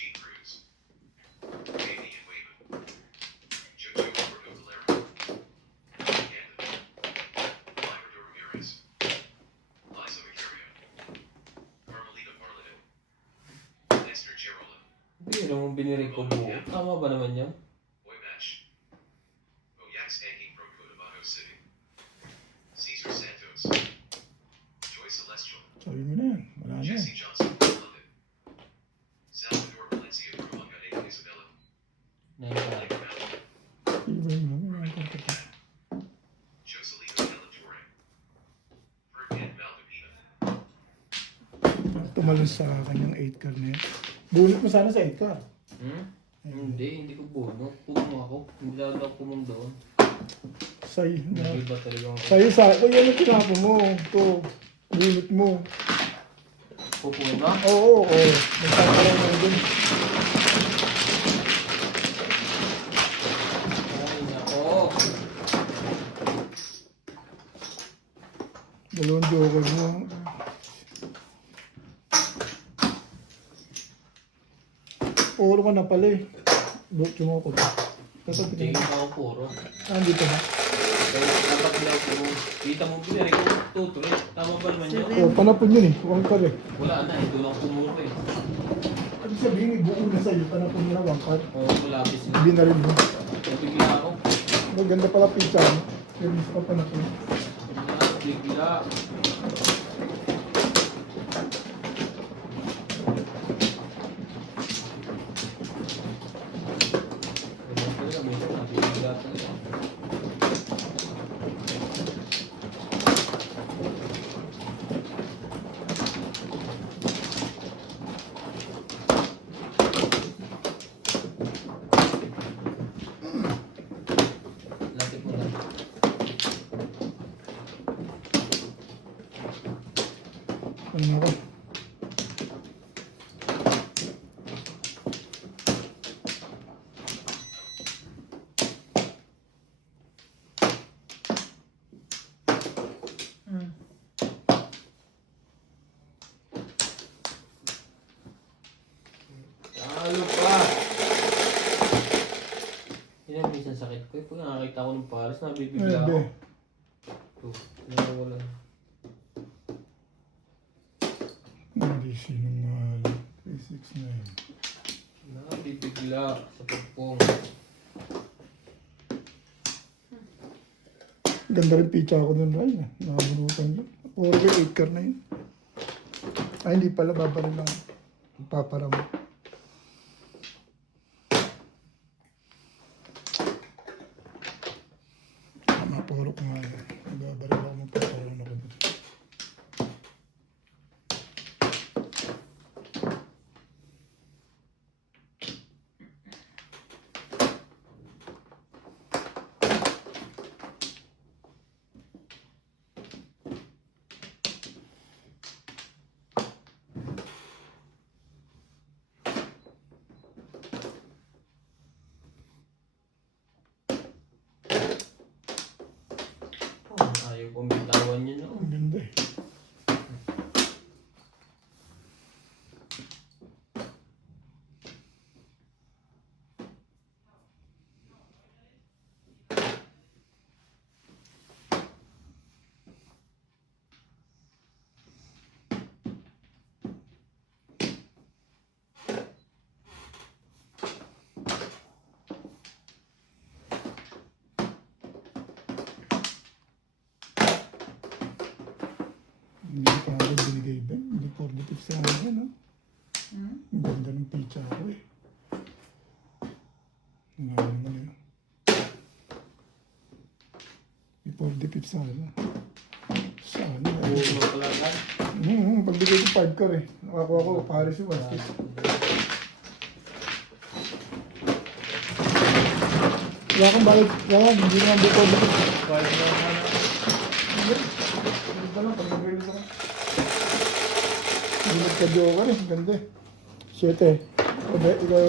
sila mong biniri ko buo. Tama ba naman yan? Boy match. Oyak's Anking from Cotabato City. Cesar Santos. Joy Celestial. Sabi mo na yan. Wala na yan. Jesse Johnson from London. Salvador Valencia from Magdalena Isabela. Naiba. Nick Mallon. Iba yung namin. Ang kanta. Joselito Delatorre. Ferdinand Valdivia. Tumalon sa kanyang 8 car na yan. Bunot mo sana sa 8 car. Hindi ko buno. Pumong ako. Hindi daw ako pumong doon. Sa'yo. Hindi ba talaga ako? Sa'yo sa... O yan ang tinapo mo. Ito. Bunot mo. Pupungin ba? Oo, oo. Nagpapalaw mo dun. Ay, nako. Dalawang joker mo. Puro ka na pala eh. Bukyo mo ako. Dapat Tingin pinag- ako puro. Nandito ba? Kaya dapat nila ako puro. Kita mo biniri ko tutuloy. Tama ba naman yun? Oh, panapon yun eh. Huwag ka rin. Wala na eh. Doon ako pumuro eh. Ano sabihin, ibuo na sa'yo. Panapon nyo na one card. Oo, malapis na. Hindi na rin mo. Bigla ako. Maganda pala pizza mo. Galing sa panapon. Bigla. Lapit mo na. Ano ako? Talo pa! Yan ang minsan sakit ko. Pag nakakita ko ng pares, nabibigla Ano ako. ba? Ito, nawawala. Hindi sinungal. 369. Nabibigla sa pagpong. Ganda rin pizza ako dun, Ryan. Nakabunutan yun. Puro ka 8 car na yun. Ay, hindi pala. Babaril lang. Paparamo. Mapuro ko nga yun. Babaril ako. Paparamo ako dun. Ayaw kong bitawan yun. No? Ang ganda eh. Hindi ko pa agad binigay ba? Hindi 45 sa akin, no? Ang ganda ng pizza ko eh. Nga naman yun. May 45 sa akin. Sana. Puro pala lang. Pagbigay ko 5 car eh. Nakakuha ko, Paris yung basket. Wala kang balik. Wala, hindi naman buko. Wala na naman. Ganda lang, pag nag-release ako. Hindi nagka-joker eh, ganda eh. 7. Ikaw,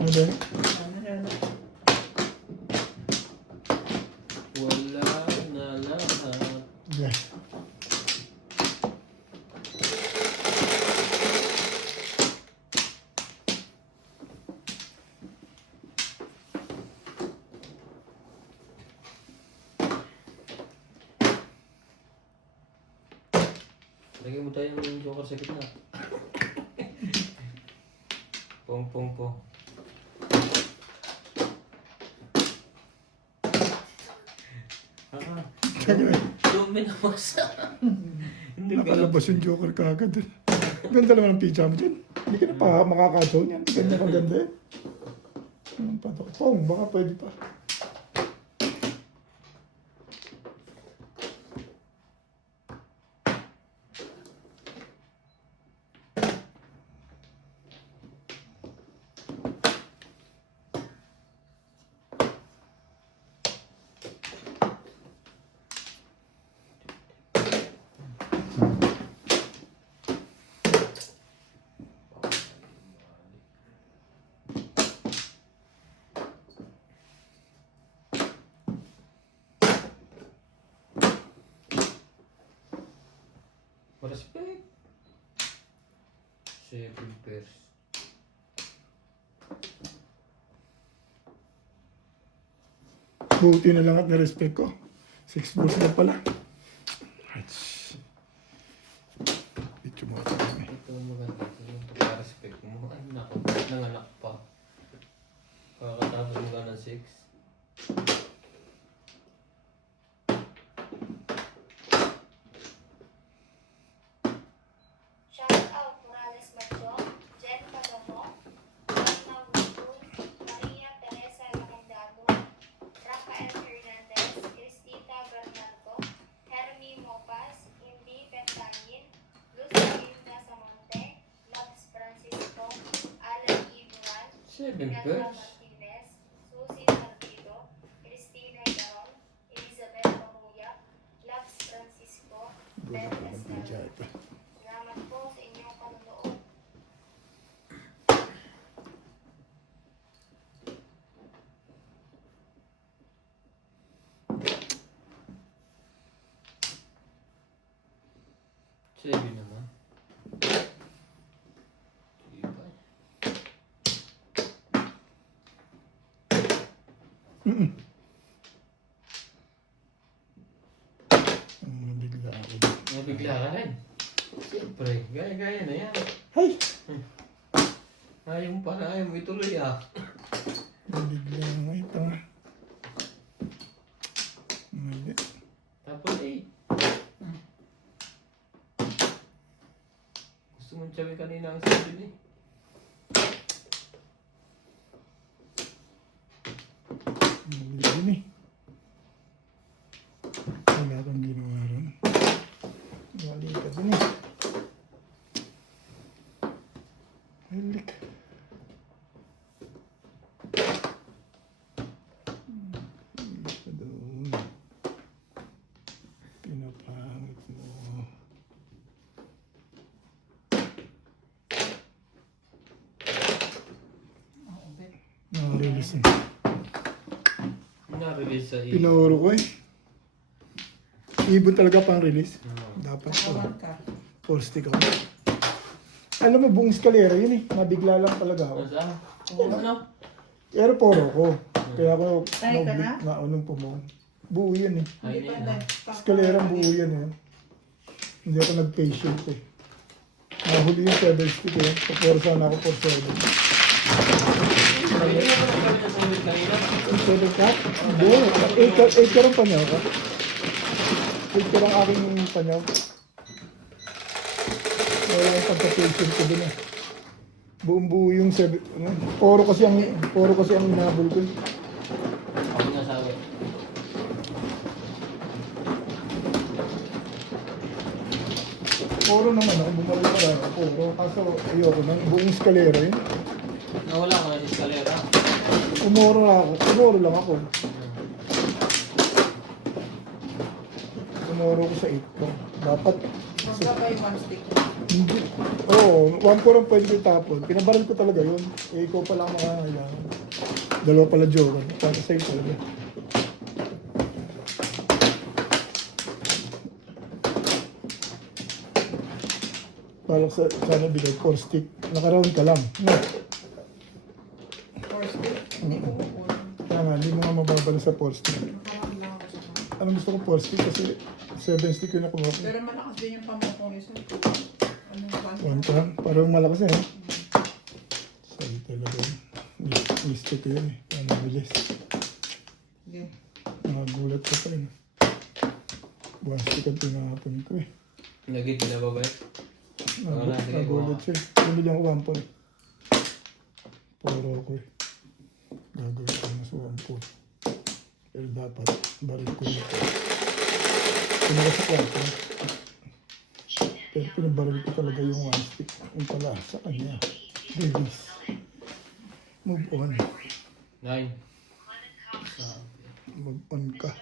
Ano ba? Wala na lahat. Yeah. Lagyan mo tayo ng joker sa gitna. Pong, pong, pong. Luminamasa. Hindi ka lang. Nakalabas yung Joker kagad. Ganda naman ang pizza mo dyan. Hindi ka na pa makaka-show niyan. Ganda kang ganda eh. Anong pa to? Pong, baka pwede pa. Respect. 7 pairs. Buti na lang at na-respect ko. 6 balls na pala. Ach. Ito mo ito kami. Ito ang maganda. Ito yung pagka-respect mo. Ay, naku. Nanganak pa. Kakatapos mo ka ng 6. Shout out Morales Macho, Jen Pagamo, Alma Wutul, Maria Teresa Lacandago, Rafael Hernandez, Cristita Bernardo, Hermie Mopas, Indy Pentanin, Luz Linda Samonte, Labs Francisco, Alan Ibuan, 7 Greta pairs. Martinez, Susie Martido, Cristina Garon, Elizabeth Pamuya, Labs Francisco, Ben Escalante. Salamat po sa inyong panonood. Seven naman. Iba. Nabigla ako. Nabigla ka rin. Siyempre, gaya-gaya na yan. Ay! Ayaw mo pala, ayaw mo ituloy ah. Nabigla nga ito. Mali. Tapos 8. Gusto mong tsawi kanina ang 7 eh. Mali din eh. Wala kang ginawa ron. Mali ka din eh. Halik. Halik ka doon. Pinapangit mo. Nakarilis eh. Na-release sa 8. Pinauro ko eh. Ibon talaga pang release. Dapat po. Full stick ako. Alam mo, buong eskalera yun eh. Nabigla lang talaga ako. Saan? Ano? Pero poro ko. Kaya ako Tayo ka na? naunong pumong. Buo yun eh. Ay, na. Eskalera buo yan eh. Hindi ako nag-patient eh. Nahuli yung 7 stick eh. Paporsa na ako for 7. Hindi mo pa nagkawin ng sandwich kanina. 7 ka? Hindi. 8 ka rin panyaw ka. 8 ka lang aking panyaw. Wala yung pagka-patient ko dun eh. Buong buo yung 7. Poro kasi ang inabol ko. Ako nasabi. Poro naman ako, bumalik na lang ako. Poro, kaso ayoko nang buong eskalera yun. Nawala ka na sa eskalera. Umoro lang ako. Umoro ko sa 8 ko. Dapat Magkabay one stick. Hindi. Oo, 1-4 ang pwede ko tapon. Pinabaril ko talaga yun. Eh, ikaw pala ang makakailangan. Dalawa pala joker. Para sa'yo talaga. Balak sana bigay 4 stick. Naka-round ka lang. No. Or stick. Hindi ko kukunin. Kaya nga, hindi mo nga mababala sa 4 stick. Nakaroon lang ako sa mga. Anong gusto ko 4 stick kasi 7 stick yung nakuha ko. Pero malakas din yung pamukong isa. Anong One time. Parang malakas eh. Sorry talaga yun. Mistake ko yun eh. Ano bilis. Sige. Nakagulat ko pa yun. One stick ang tinahapon ko eh. Lagi pinababay. Wala, sige, Nagulat siya. Bumili ako 1 point. Puro ko eh. Gagawin ko na sa 1 point. Pero dapat baril ko yun. Pinaka sa 4. Pero pinabaril ko talaga yung 1 stick. Yung pala sa kanya. Release. Move on. 9. Move on ka.